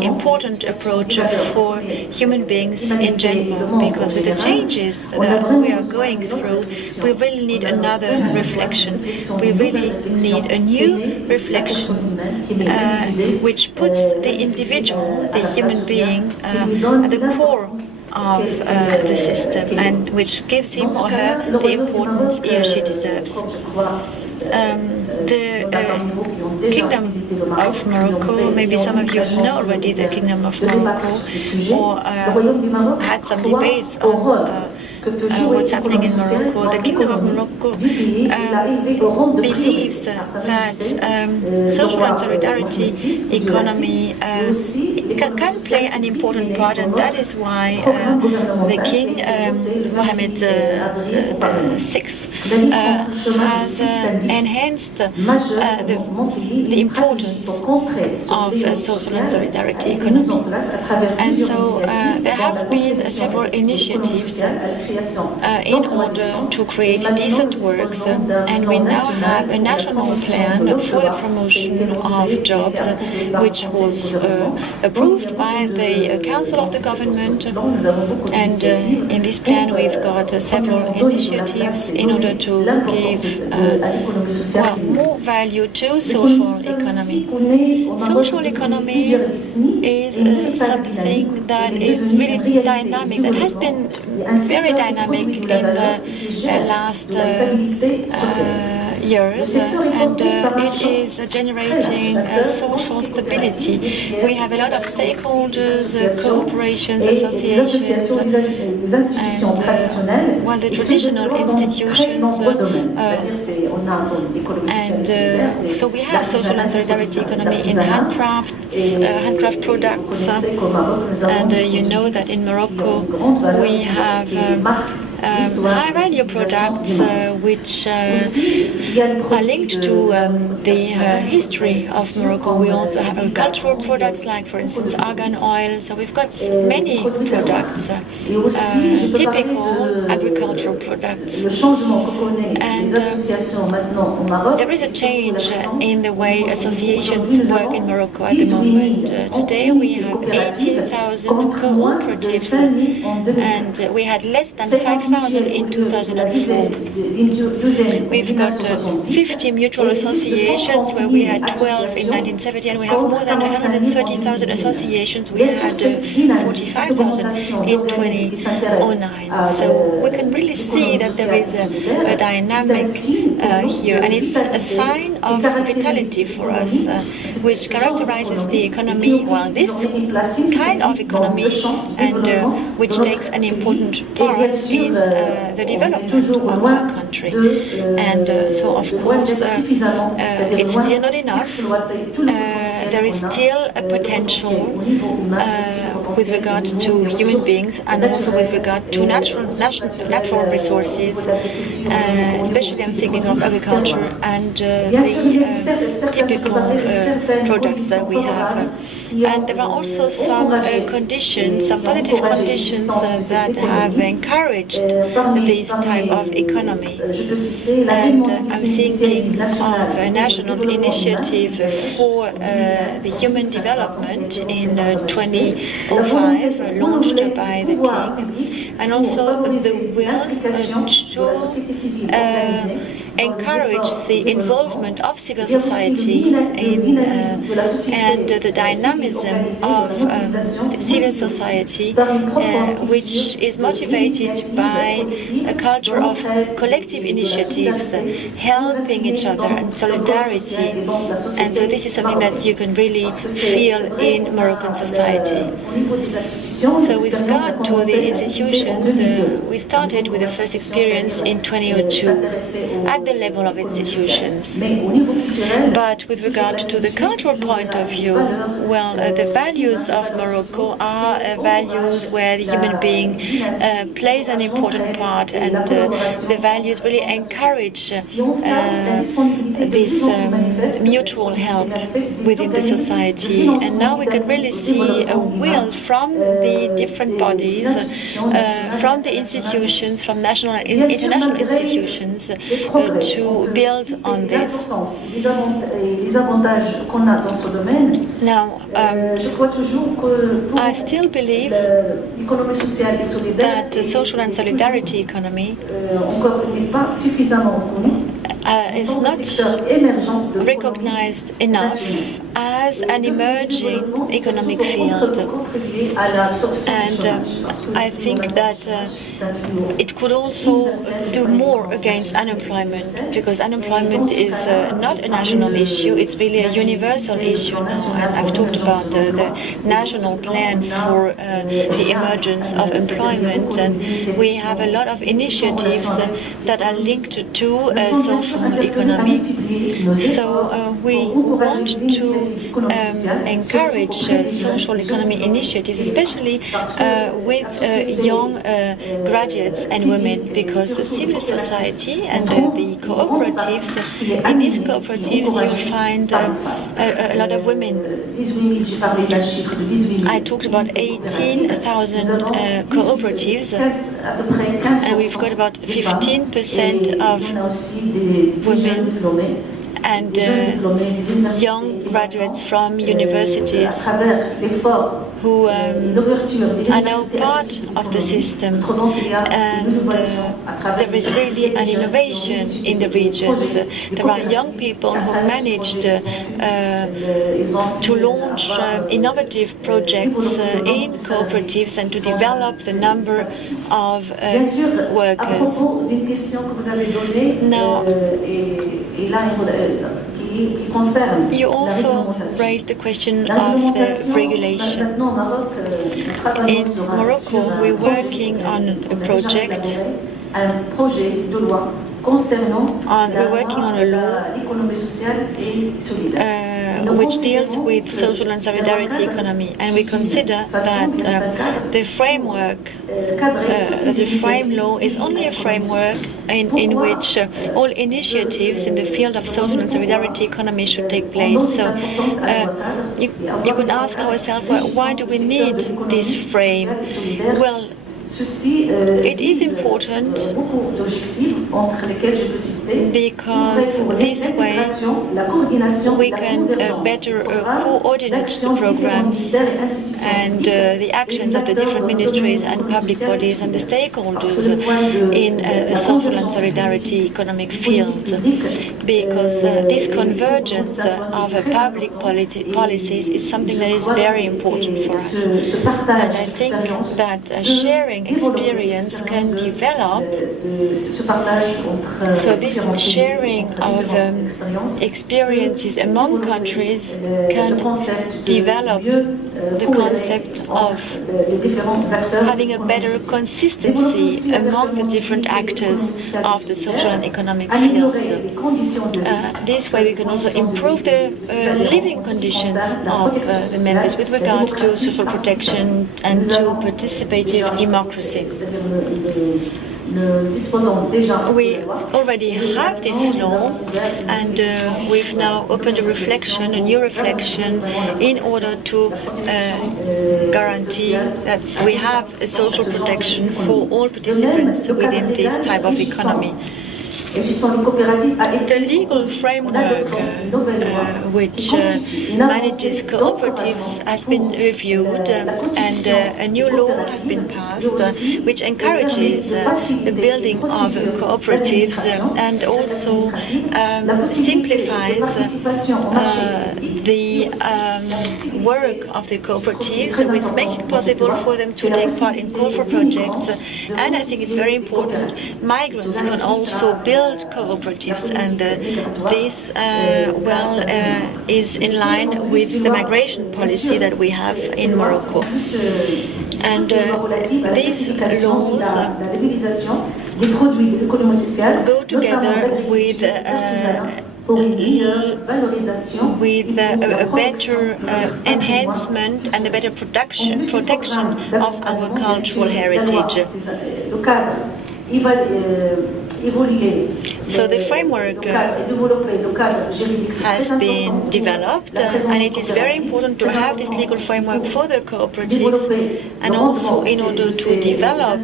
important approach for human beings in general, because with the changes that we are going through, we really need another reflection. We really need a new reflection which puts the individual, the human being, at the core of the system, and which gives him or her the importance he or she deserves. The Kingdom of Morocco, maybe some of you know already the Kingdom of Morocco, or had some debates on what's happening in Morocco. The Kingdom of Morocco believes that social and solidarity economy can play an important part, and that is why the King, Mohammed VI, has enhanced the importance of social and solidarity economy. And so there have been several initiatives in order to create decent works, and we now have a national plan for the promotion of jobs, which was approved by the Council of the Government. And in this plan we've got several initiatives in order to give more value to social economy. Social economy is something that is really dynamic, that has been very dynamic in the last years, and it is generating social stability. We have a lot of stakeholders, corporations, associations, and the traditional institutions, and so we have social and solidarity economy in handcraft products, and you know that in Morocco we have high-value products which are linked to the history of Morocco. We also have agricultural products, like, for instance, argan oil. So we've got many products, typical agricultural products. And there is a change in the way associations work in Morocco at the moment. Today we have 18,000 cooperatives, and we had less than 5,000 1,000 in 2004. We've got 50 mutual associations, where we had 12 in 1970, and we have more than 130,000 associations. We had 45,000 in 2009. So we can really see that there is a dynamic here, and it's a sign of vitality for us, which characterizes the economy, well, this kind of economy, and which takes an important part in the development of our country. And so, of course, it's still not enough. There is still a potential with regard to human beings, and also with regard to natural resources, especially I'm thinking of agriculture and the typical products that we have. And there are also some conditions, some positive conditions that have encouraged this type of economy. And I'm thinking of a national initiative for the human development in 2005, launched by the King, and also the will to encourage the involvement of civil society in, and the dynamism of civil society, which is motivated by a culture of collective initiatives, helping each other, and solidarity. And so this is something that you can really feel in Moroccan society. So with regard to the institutions, we started with the first experience in 2002 at the level of institutions. But with regard to the cultural point of view, well, the values of Morocco are values where the human being plays an important part, and the values really encourage this mutual help within the society. And now we can really see a will from the different bodies, from the institutions, from national and international institutions, to build on this. Now, I still believe that the social and solidarity economy is not recognized enough as an emerging economic field. And I think that it could also do more against unemployment, because unemployment is not a national issue, it's really a universal issue now. And I've talked about the national plan for the emergence of employment, and we have a lot of initiatives that are linked to social economy. So we want to encourage social economy initiatives, especially with young graduates and women, because the civil society and the cooperatives, in these cooperatives you'll find a lot of women. I talked about 18,000 cooperatives, and we've got about 15% of women and young graduates from universities who are now part of the system, and there is really an innovation in the regions. There are young people who managed to launch innovative projects in cooperatives and to develop the number of workers. Now, you also raised the question of the regulation. In Morocco, we're working on a project. We're working on a law which deals with social and solidarity economy, and we consider that the framework, that the frame law is only a framework in which all initiatives in the field of social and solidarity economy should take place. So you could ask ourselves, well, why do we need this frame? Well, It is important because this way we can better coordinate the programs and the actions of the different ministries and public bodies and the stakeholders in the social and solidarity economic field, because this convergence of public policies is something that is very important for us. And I think that sharing experience can develop, so this sharing of experiences among countries can develop the concept of having a better consistency among the different actors of the social and economic field. This way we can also improve the living conditions of the members with regard to social protection and to participative democracy. We already have this law, and we've now opened a new reflection, in order to guarantee that we have a social protection for all participants within this type of economy. The legal framework which manages cooperatives has been reviewed, and a new law has been passed which encourages the building of cooperatives and also simplifies the work of the cooperatives, which makes it possible for them to take part in call for projects. And I think it's very important. Migrants can also build cooperatives, and this is in line with the migration policy that we have in Morocco. And these laws go together with a better enhancement and a better protection of our cultural heritage. So the framework has been developed, and it is very important to have this legal framework for the cooperatives, and also in order to develop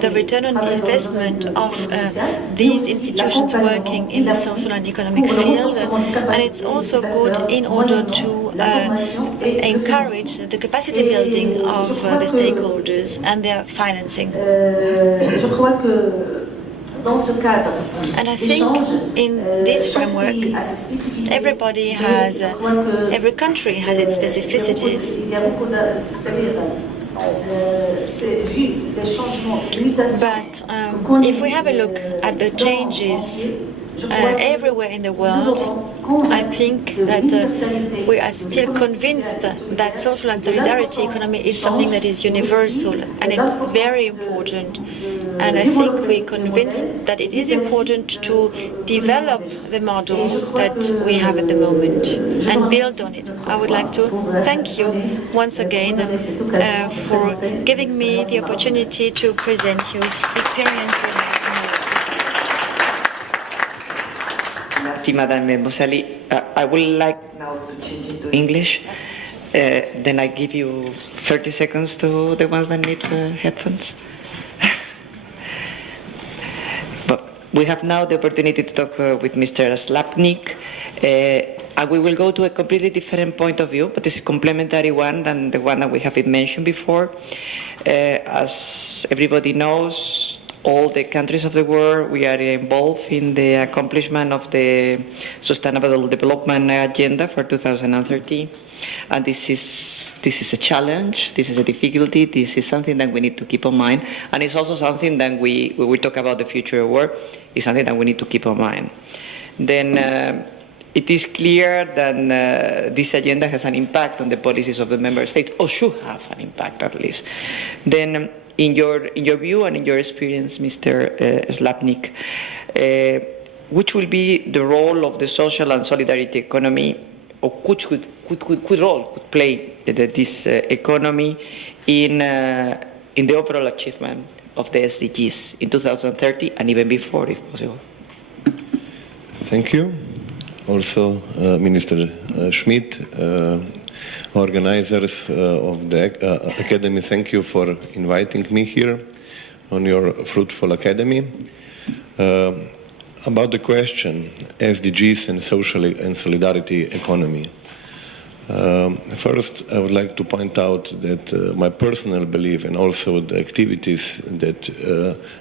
the return on investment of these institutions working in the social and economic field. And it's also good in order to encourage the capacity building of the stakeholders and their financing. And I think in this framework, every country has its specificities. But if we have a look at the changes everywhere in the world, I think that we are still convinced that social and solidarity economy is something that is universal, and it's very important. And I think we're convinced that it is important to develop the model that we have at the moment and build on it. I would like to thank you once again for giving me the opportunity to present you the experience we have. Madame Mosali, I would like now to change into English. Then I give you 30 seconds to the ones that need headphones. But we have now the opportunity to talk with Mr. Slapnik. And we will go to a completely different point of view, but this is a complementary one than the one that we have mentioned before. As everybody knows, all the countries of the world, we are involved in the accomplishment of the Sustainable Development Agenda for 2030. And this is a challenge, this is a difficulty, this is something that we need to keep in mind. And it's also something that when we talk about the future of work, it's something that we need to keep in mind. Then it is clear that this agenda has an impact on the policies of the member states, or should have an impact at least. Then in your view and in your experience, Mr. Slapnik, which will be the role of the social and solidarity economy, or which could play this economy in the overall achievement of the SDGs in 2030 and even before, if possible? Thank you. Also, Minister Schmidt, organizers of the Academy, thank you for inviting me here. on your fruitful academy. About the question, SDGs and social and solidarity economy. First, I would like to point out that my personal belief and also the activities that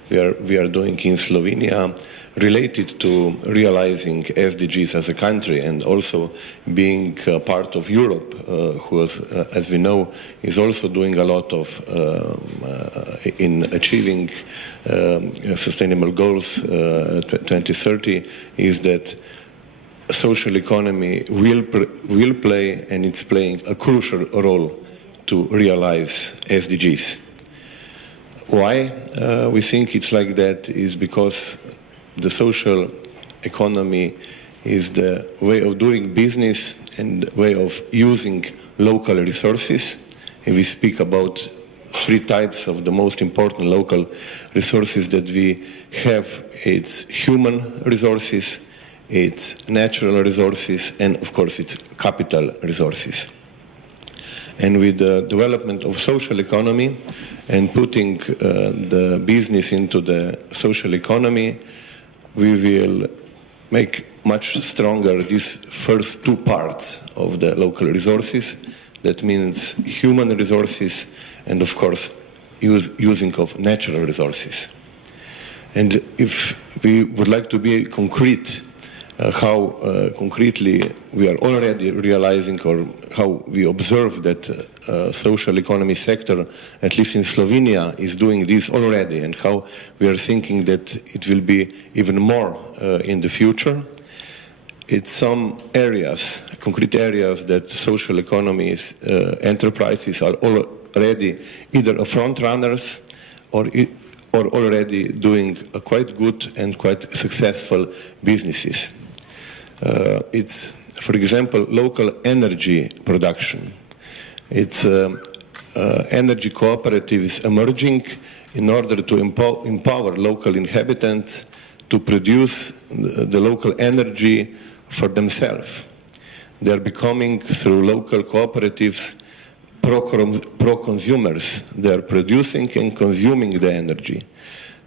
we are doing in Slovenia related to realizing SDGs as a country and also being part of Europe, who, as we know, is also doing a lot of in achieving sustainable goals 2030, is that social economy will play, and it's playing a crucial role to realize SDGs. Why we think it's like that is because the social economy is the way of doing business and way of using local resources. And we speak about 3 types of the most important local resources that we have. It's human resources, it's natural resources, and of course it's capital resources. And with the development of social economy and putting the business into the social economy, we will make much stronger these first 2 parts of the local resources. That means human resources and of course using of natural resources. And if we would like to be concrete, how concretely we are already realizing, or how we observe that social economy sector, at least in Slovenia, is doing this already, and how we are thinking that it will be even more in the future. It's some areas, concrete areas, that social economies enterprises are already either a front runners or already doing a quite good and quite successful businesses. It's, for example, local energy production. It's energy cooperatives emerging in order to empower local inhabitants to produce the local energy for themselves. They're becoming, through local cooperatives, pro-consumers. They're producing and consuming the energy.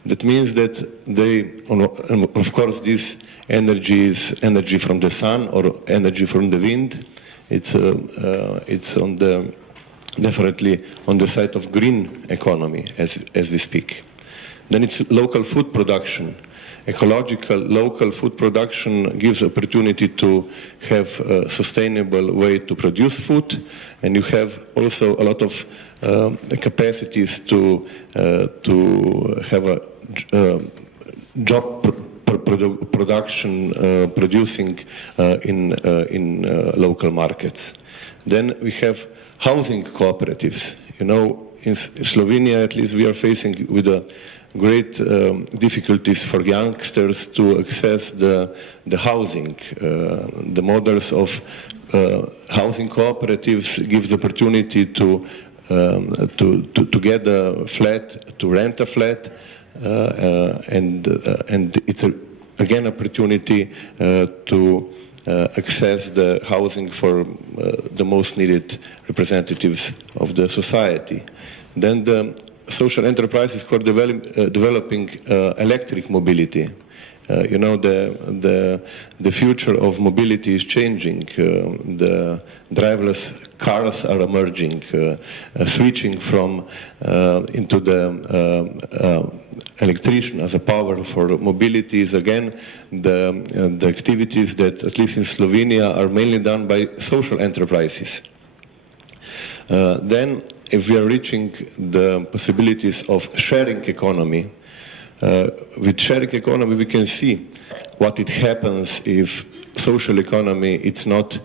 That means that they, of course, this energy is energy from the sun or energy from the wind. It's on the, definitely on the side of green economy as we speak. Then it's local food production. Ecological local food production gives opportunity to have a sustainable way to produce food, and you have also a lot of capacities to have a job production producing in local markets. Then we have housing cooperatives. You know, in Slovenia, at least, we are facing with a great difficulties for youngsters to access the housing. The models of housing cooperatives gives the opportunity to get a flat, to rent a flat, and it's again opportunity to access the housing for the most needed representatives of the society. Then the social enterprises who are developing electric mobility. You know, the future of mobility is changing. The driverless cars are emerging, switching from into the electrician as a power for mobility is again the activities that, at least in Slovenia, are mainly done by social enterprises. Then, if we are reaching the possibilities of sharing economy, with sharing economy we can see what it happens if social economy it's not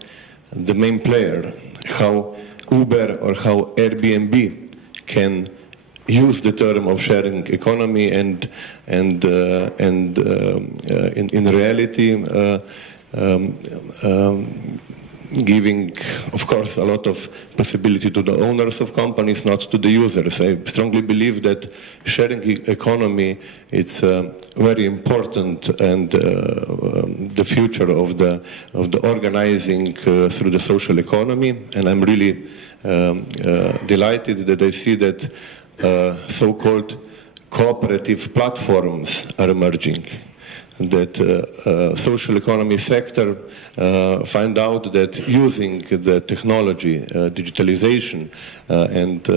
the main player, how Uber or how Airbnb can use the term of sharing economy and in reality giving, of course, a lot of possibility to the owners of companies, not to the users. I strongly believe that sharing economy it's very important, and the future of the organizing through the social economy. And I'm really delighted that I see that so-called cooperative platforms are emerging, that social economy sector find out that using the technology, digitalization, and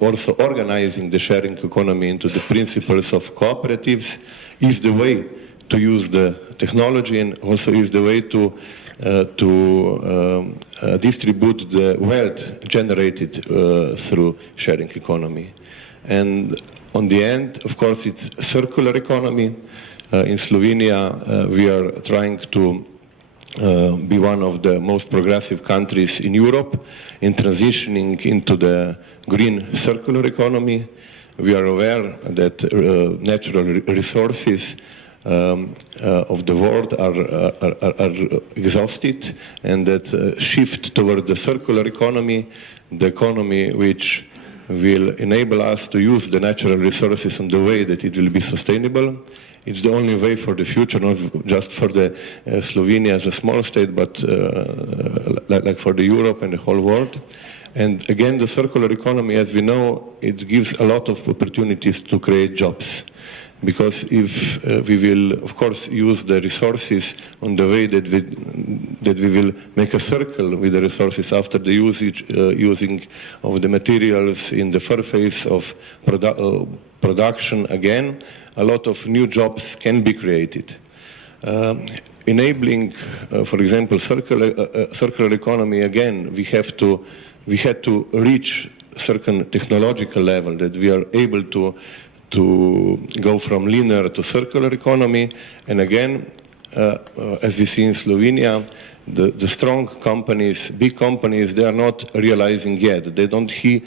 also organizing the sharing economy into the principles of cooperatives is the way to use the technology, and also is the way to distribute the wealth generated through sharing economy. And on the end, of course, it's circular economy. In Slovenia, we are trying to be one of the most progressive countries in Europe in transitioning into the green circular economy. We are aware that natural resources of the world are exhausted, and that shift toward the circular economy, the economy which will enable us to use the natural resources in the way that it will be sustainable. It's the only way for the future, not just for the Slovenia as a small state, but like for the Europe and the whole world. And again, the circular economy, as we know, it gives a lot of opportunities to create jobs. Because if we will, of course, use the resources on the way that we will make a circle with the resources after the using of the materials in the first phase of production, again, a lot of new jobs can be created. Enabling, for example, circular economy, again, we had to reach certain technological level that we are able to go from linear to circular economy. And again, as we see in Slovenia, the strong companies, big companies, they are not realizing yet. They don't see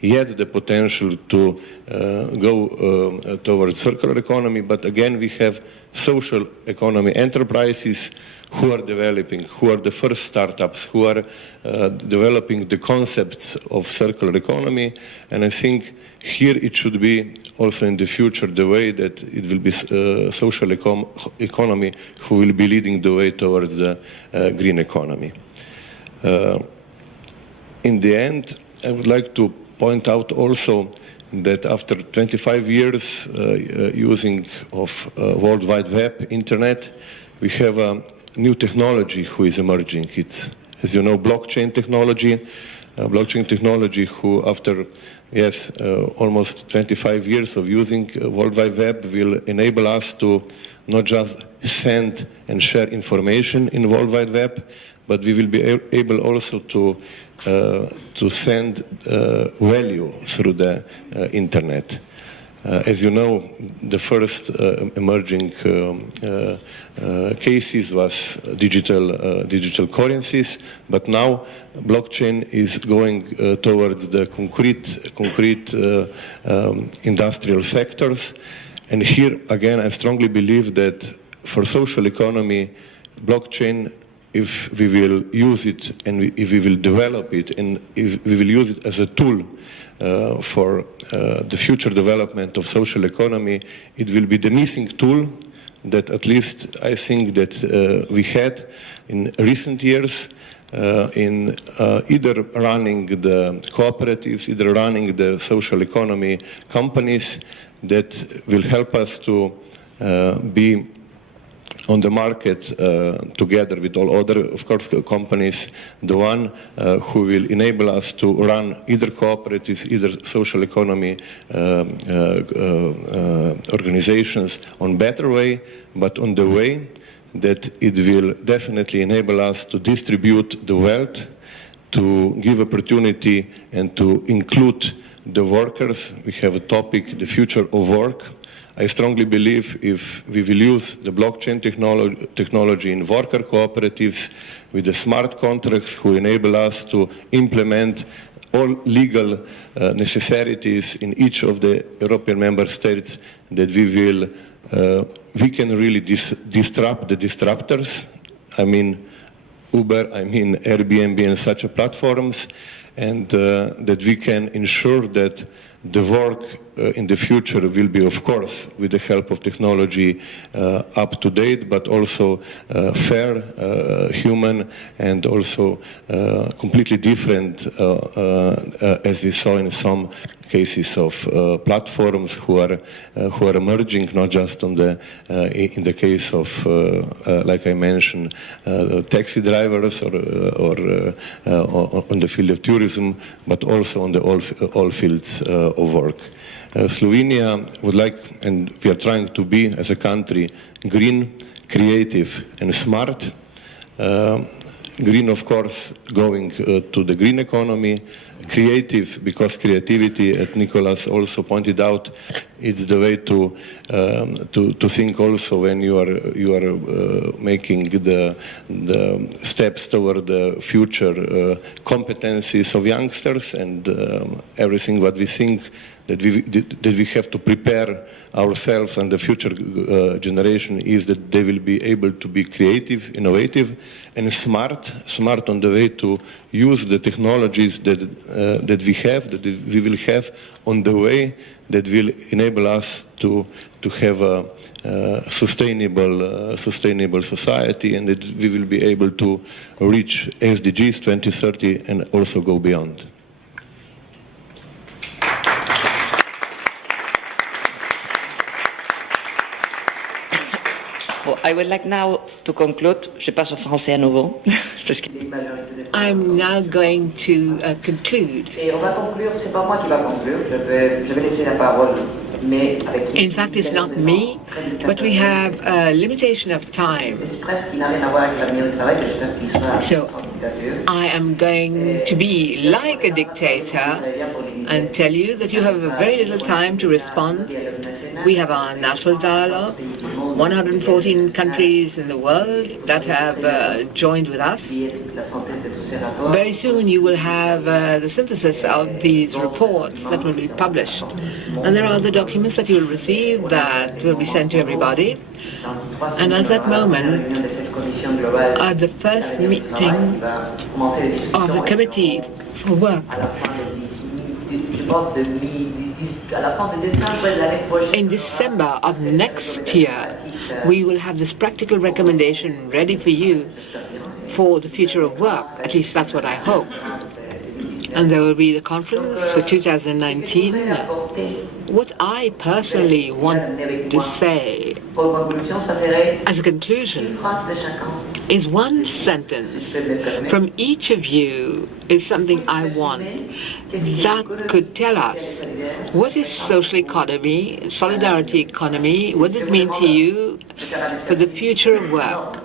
yet the potential to go towards circular economy. But again, we have social economy enterprises who are developing, who are the first startups, who are developing the concepts of circular economy. And I think here it should be also in the future the way that it will be social economy who will be leading the way towards the green economy. In the end, I would like to point out also that after 25 years using of World Wide Web, Internet, we have a new technology who is emerging. It's, as you know, blockchain technology. Blockchain technology who, after almost 25 years of using World Wide Web, will enable us to not just send and share information in World Wide Web, but we will be able also to send value through the internet. As you know, the first emerging cases was digital currencies, but now blockchain is going towards the concrete industrial sectors. And here again, I strongly believe that for social economy, blockchain, if we will use it and if we will develop it and if we will use it as a tool for the future development of social economy, it will be the missing tool that at least I think that we had in recent years in either running the cooperatives, either running the social economy companies that will help us to be on the market together with all other, of course, companies, the one who will enable us to run either cooperatives, either social economy organizations on better way, but on the way that it will definitely enable us to distribute the wealth, to give opportunity and to include the workers. We have a topic, the future of work. I strongly believe if we will use the blockchain technology in worker cooperatives with the smart contracts who enable us to implement all legal necessities in each of the European member states, that we can really disrupt the disruptors. I mean Uber, I mean Airbnb and such platforms. and that we can ensure that the work in the future will be, of course, with the help of technology, up to date, but also fair, human, and also completely different, as we saw in some cases of platforms who are emerging, not just on the in the case of like I mentioned, taxi drivers or on the field of tourism, but also on the all fields of work. Slovenia would like, and we are trying to be as a country, green, creative, and smart. Green, of course, going to the green economy. Creative, because creativity, as Nicolas also pointed out, it's the way to think also when you are making the steps toward the future competencies of youngsters, and everything what we think that we have to prepare ourselves and the future generation is that they will be able to be creative, innovative, and smart on the way to use the technologies that we have, that we will have on the way that will enable us to have a sustainable society, and that we will be able to reach SDGs 2030 and also go beyond. Well, I would like now to conclude. Je passe au français à nouveau. I'm now going to conclude. Et on va conclure, c'est pas moi qui va conclure, je vais laisser la parole. In fact, it's not me, but we have a limitation of time. So I am going to be like a dictator and tell you that you have very little time to respond. We have our national dialogue, 114 countries in the world that have joined with us. Very soon you will have the synthesis of these reports that will be published. And there are other documents that you will receive that will be sent to everybody. And at that moment, at the first meeting of the Committee for Work, in December of next year, we will have this practical recommendation ready for you for the future of work. At least that's what I hope. And there will be the conference for 2019. What I personally want to say as a conclusion is one sentence from each of you is something I want that could tell us what is social economy, solidarity economy, what does it mean to you for the future of work.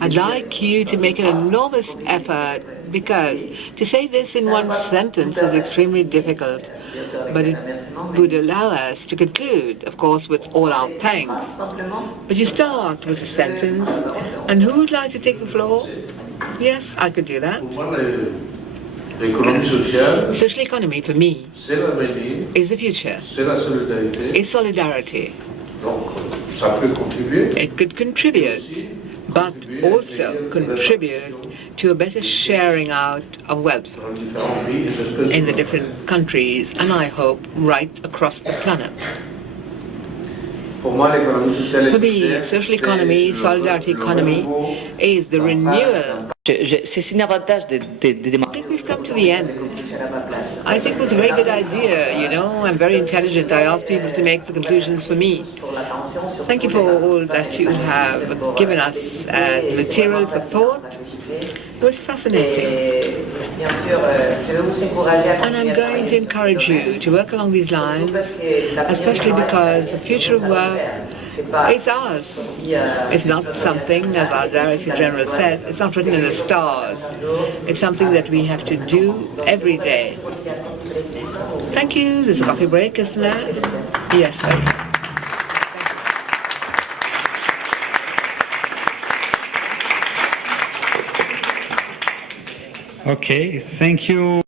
I'd like you to make an enormous effort, because to say this in one sentence is extremely difficult, but it would allow us to conclude, of course, with all our thanks. But you start with a sentence, and who would like to take the floor? Yes, I could do that. Social economy, for me, is the future, is solidarity. It could contribute, but also contribute to a better sharing out of wealth in the different countries, and I hope right across the planet. For me, social economy, solidarity economy is the renewal. I think we've come to the end. I think it was a very good idea, you know. I'm very intelligent. I asked people to make the conclusions for me. Thank you for all that you have given us as material for thought. It was fascinating. And I'm going to encourage you to work along these lines, especially because the future of work, it's ours. It's not something, as our Director General said, it's not written in the stars. It's something that we have to do every day. Thank you. There's a coffee break, isn't there? Yes, thank you. Okay, thank you.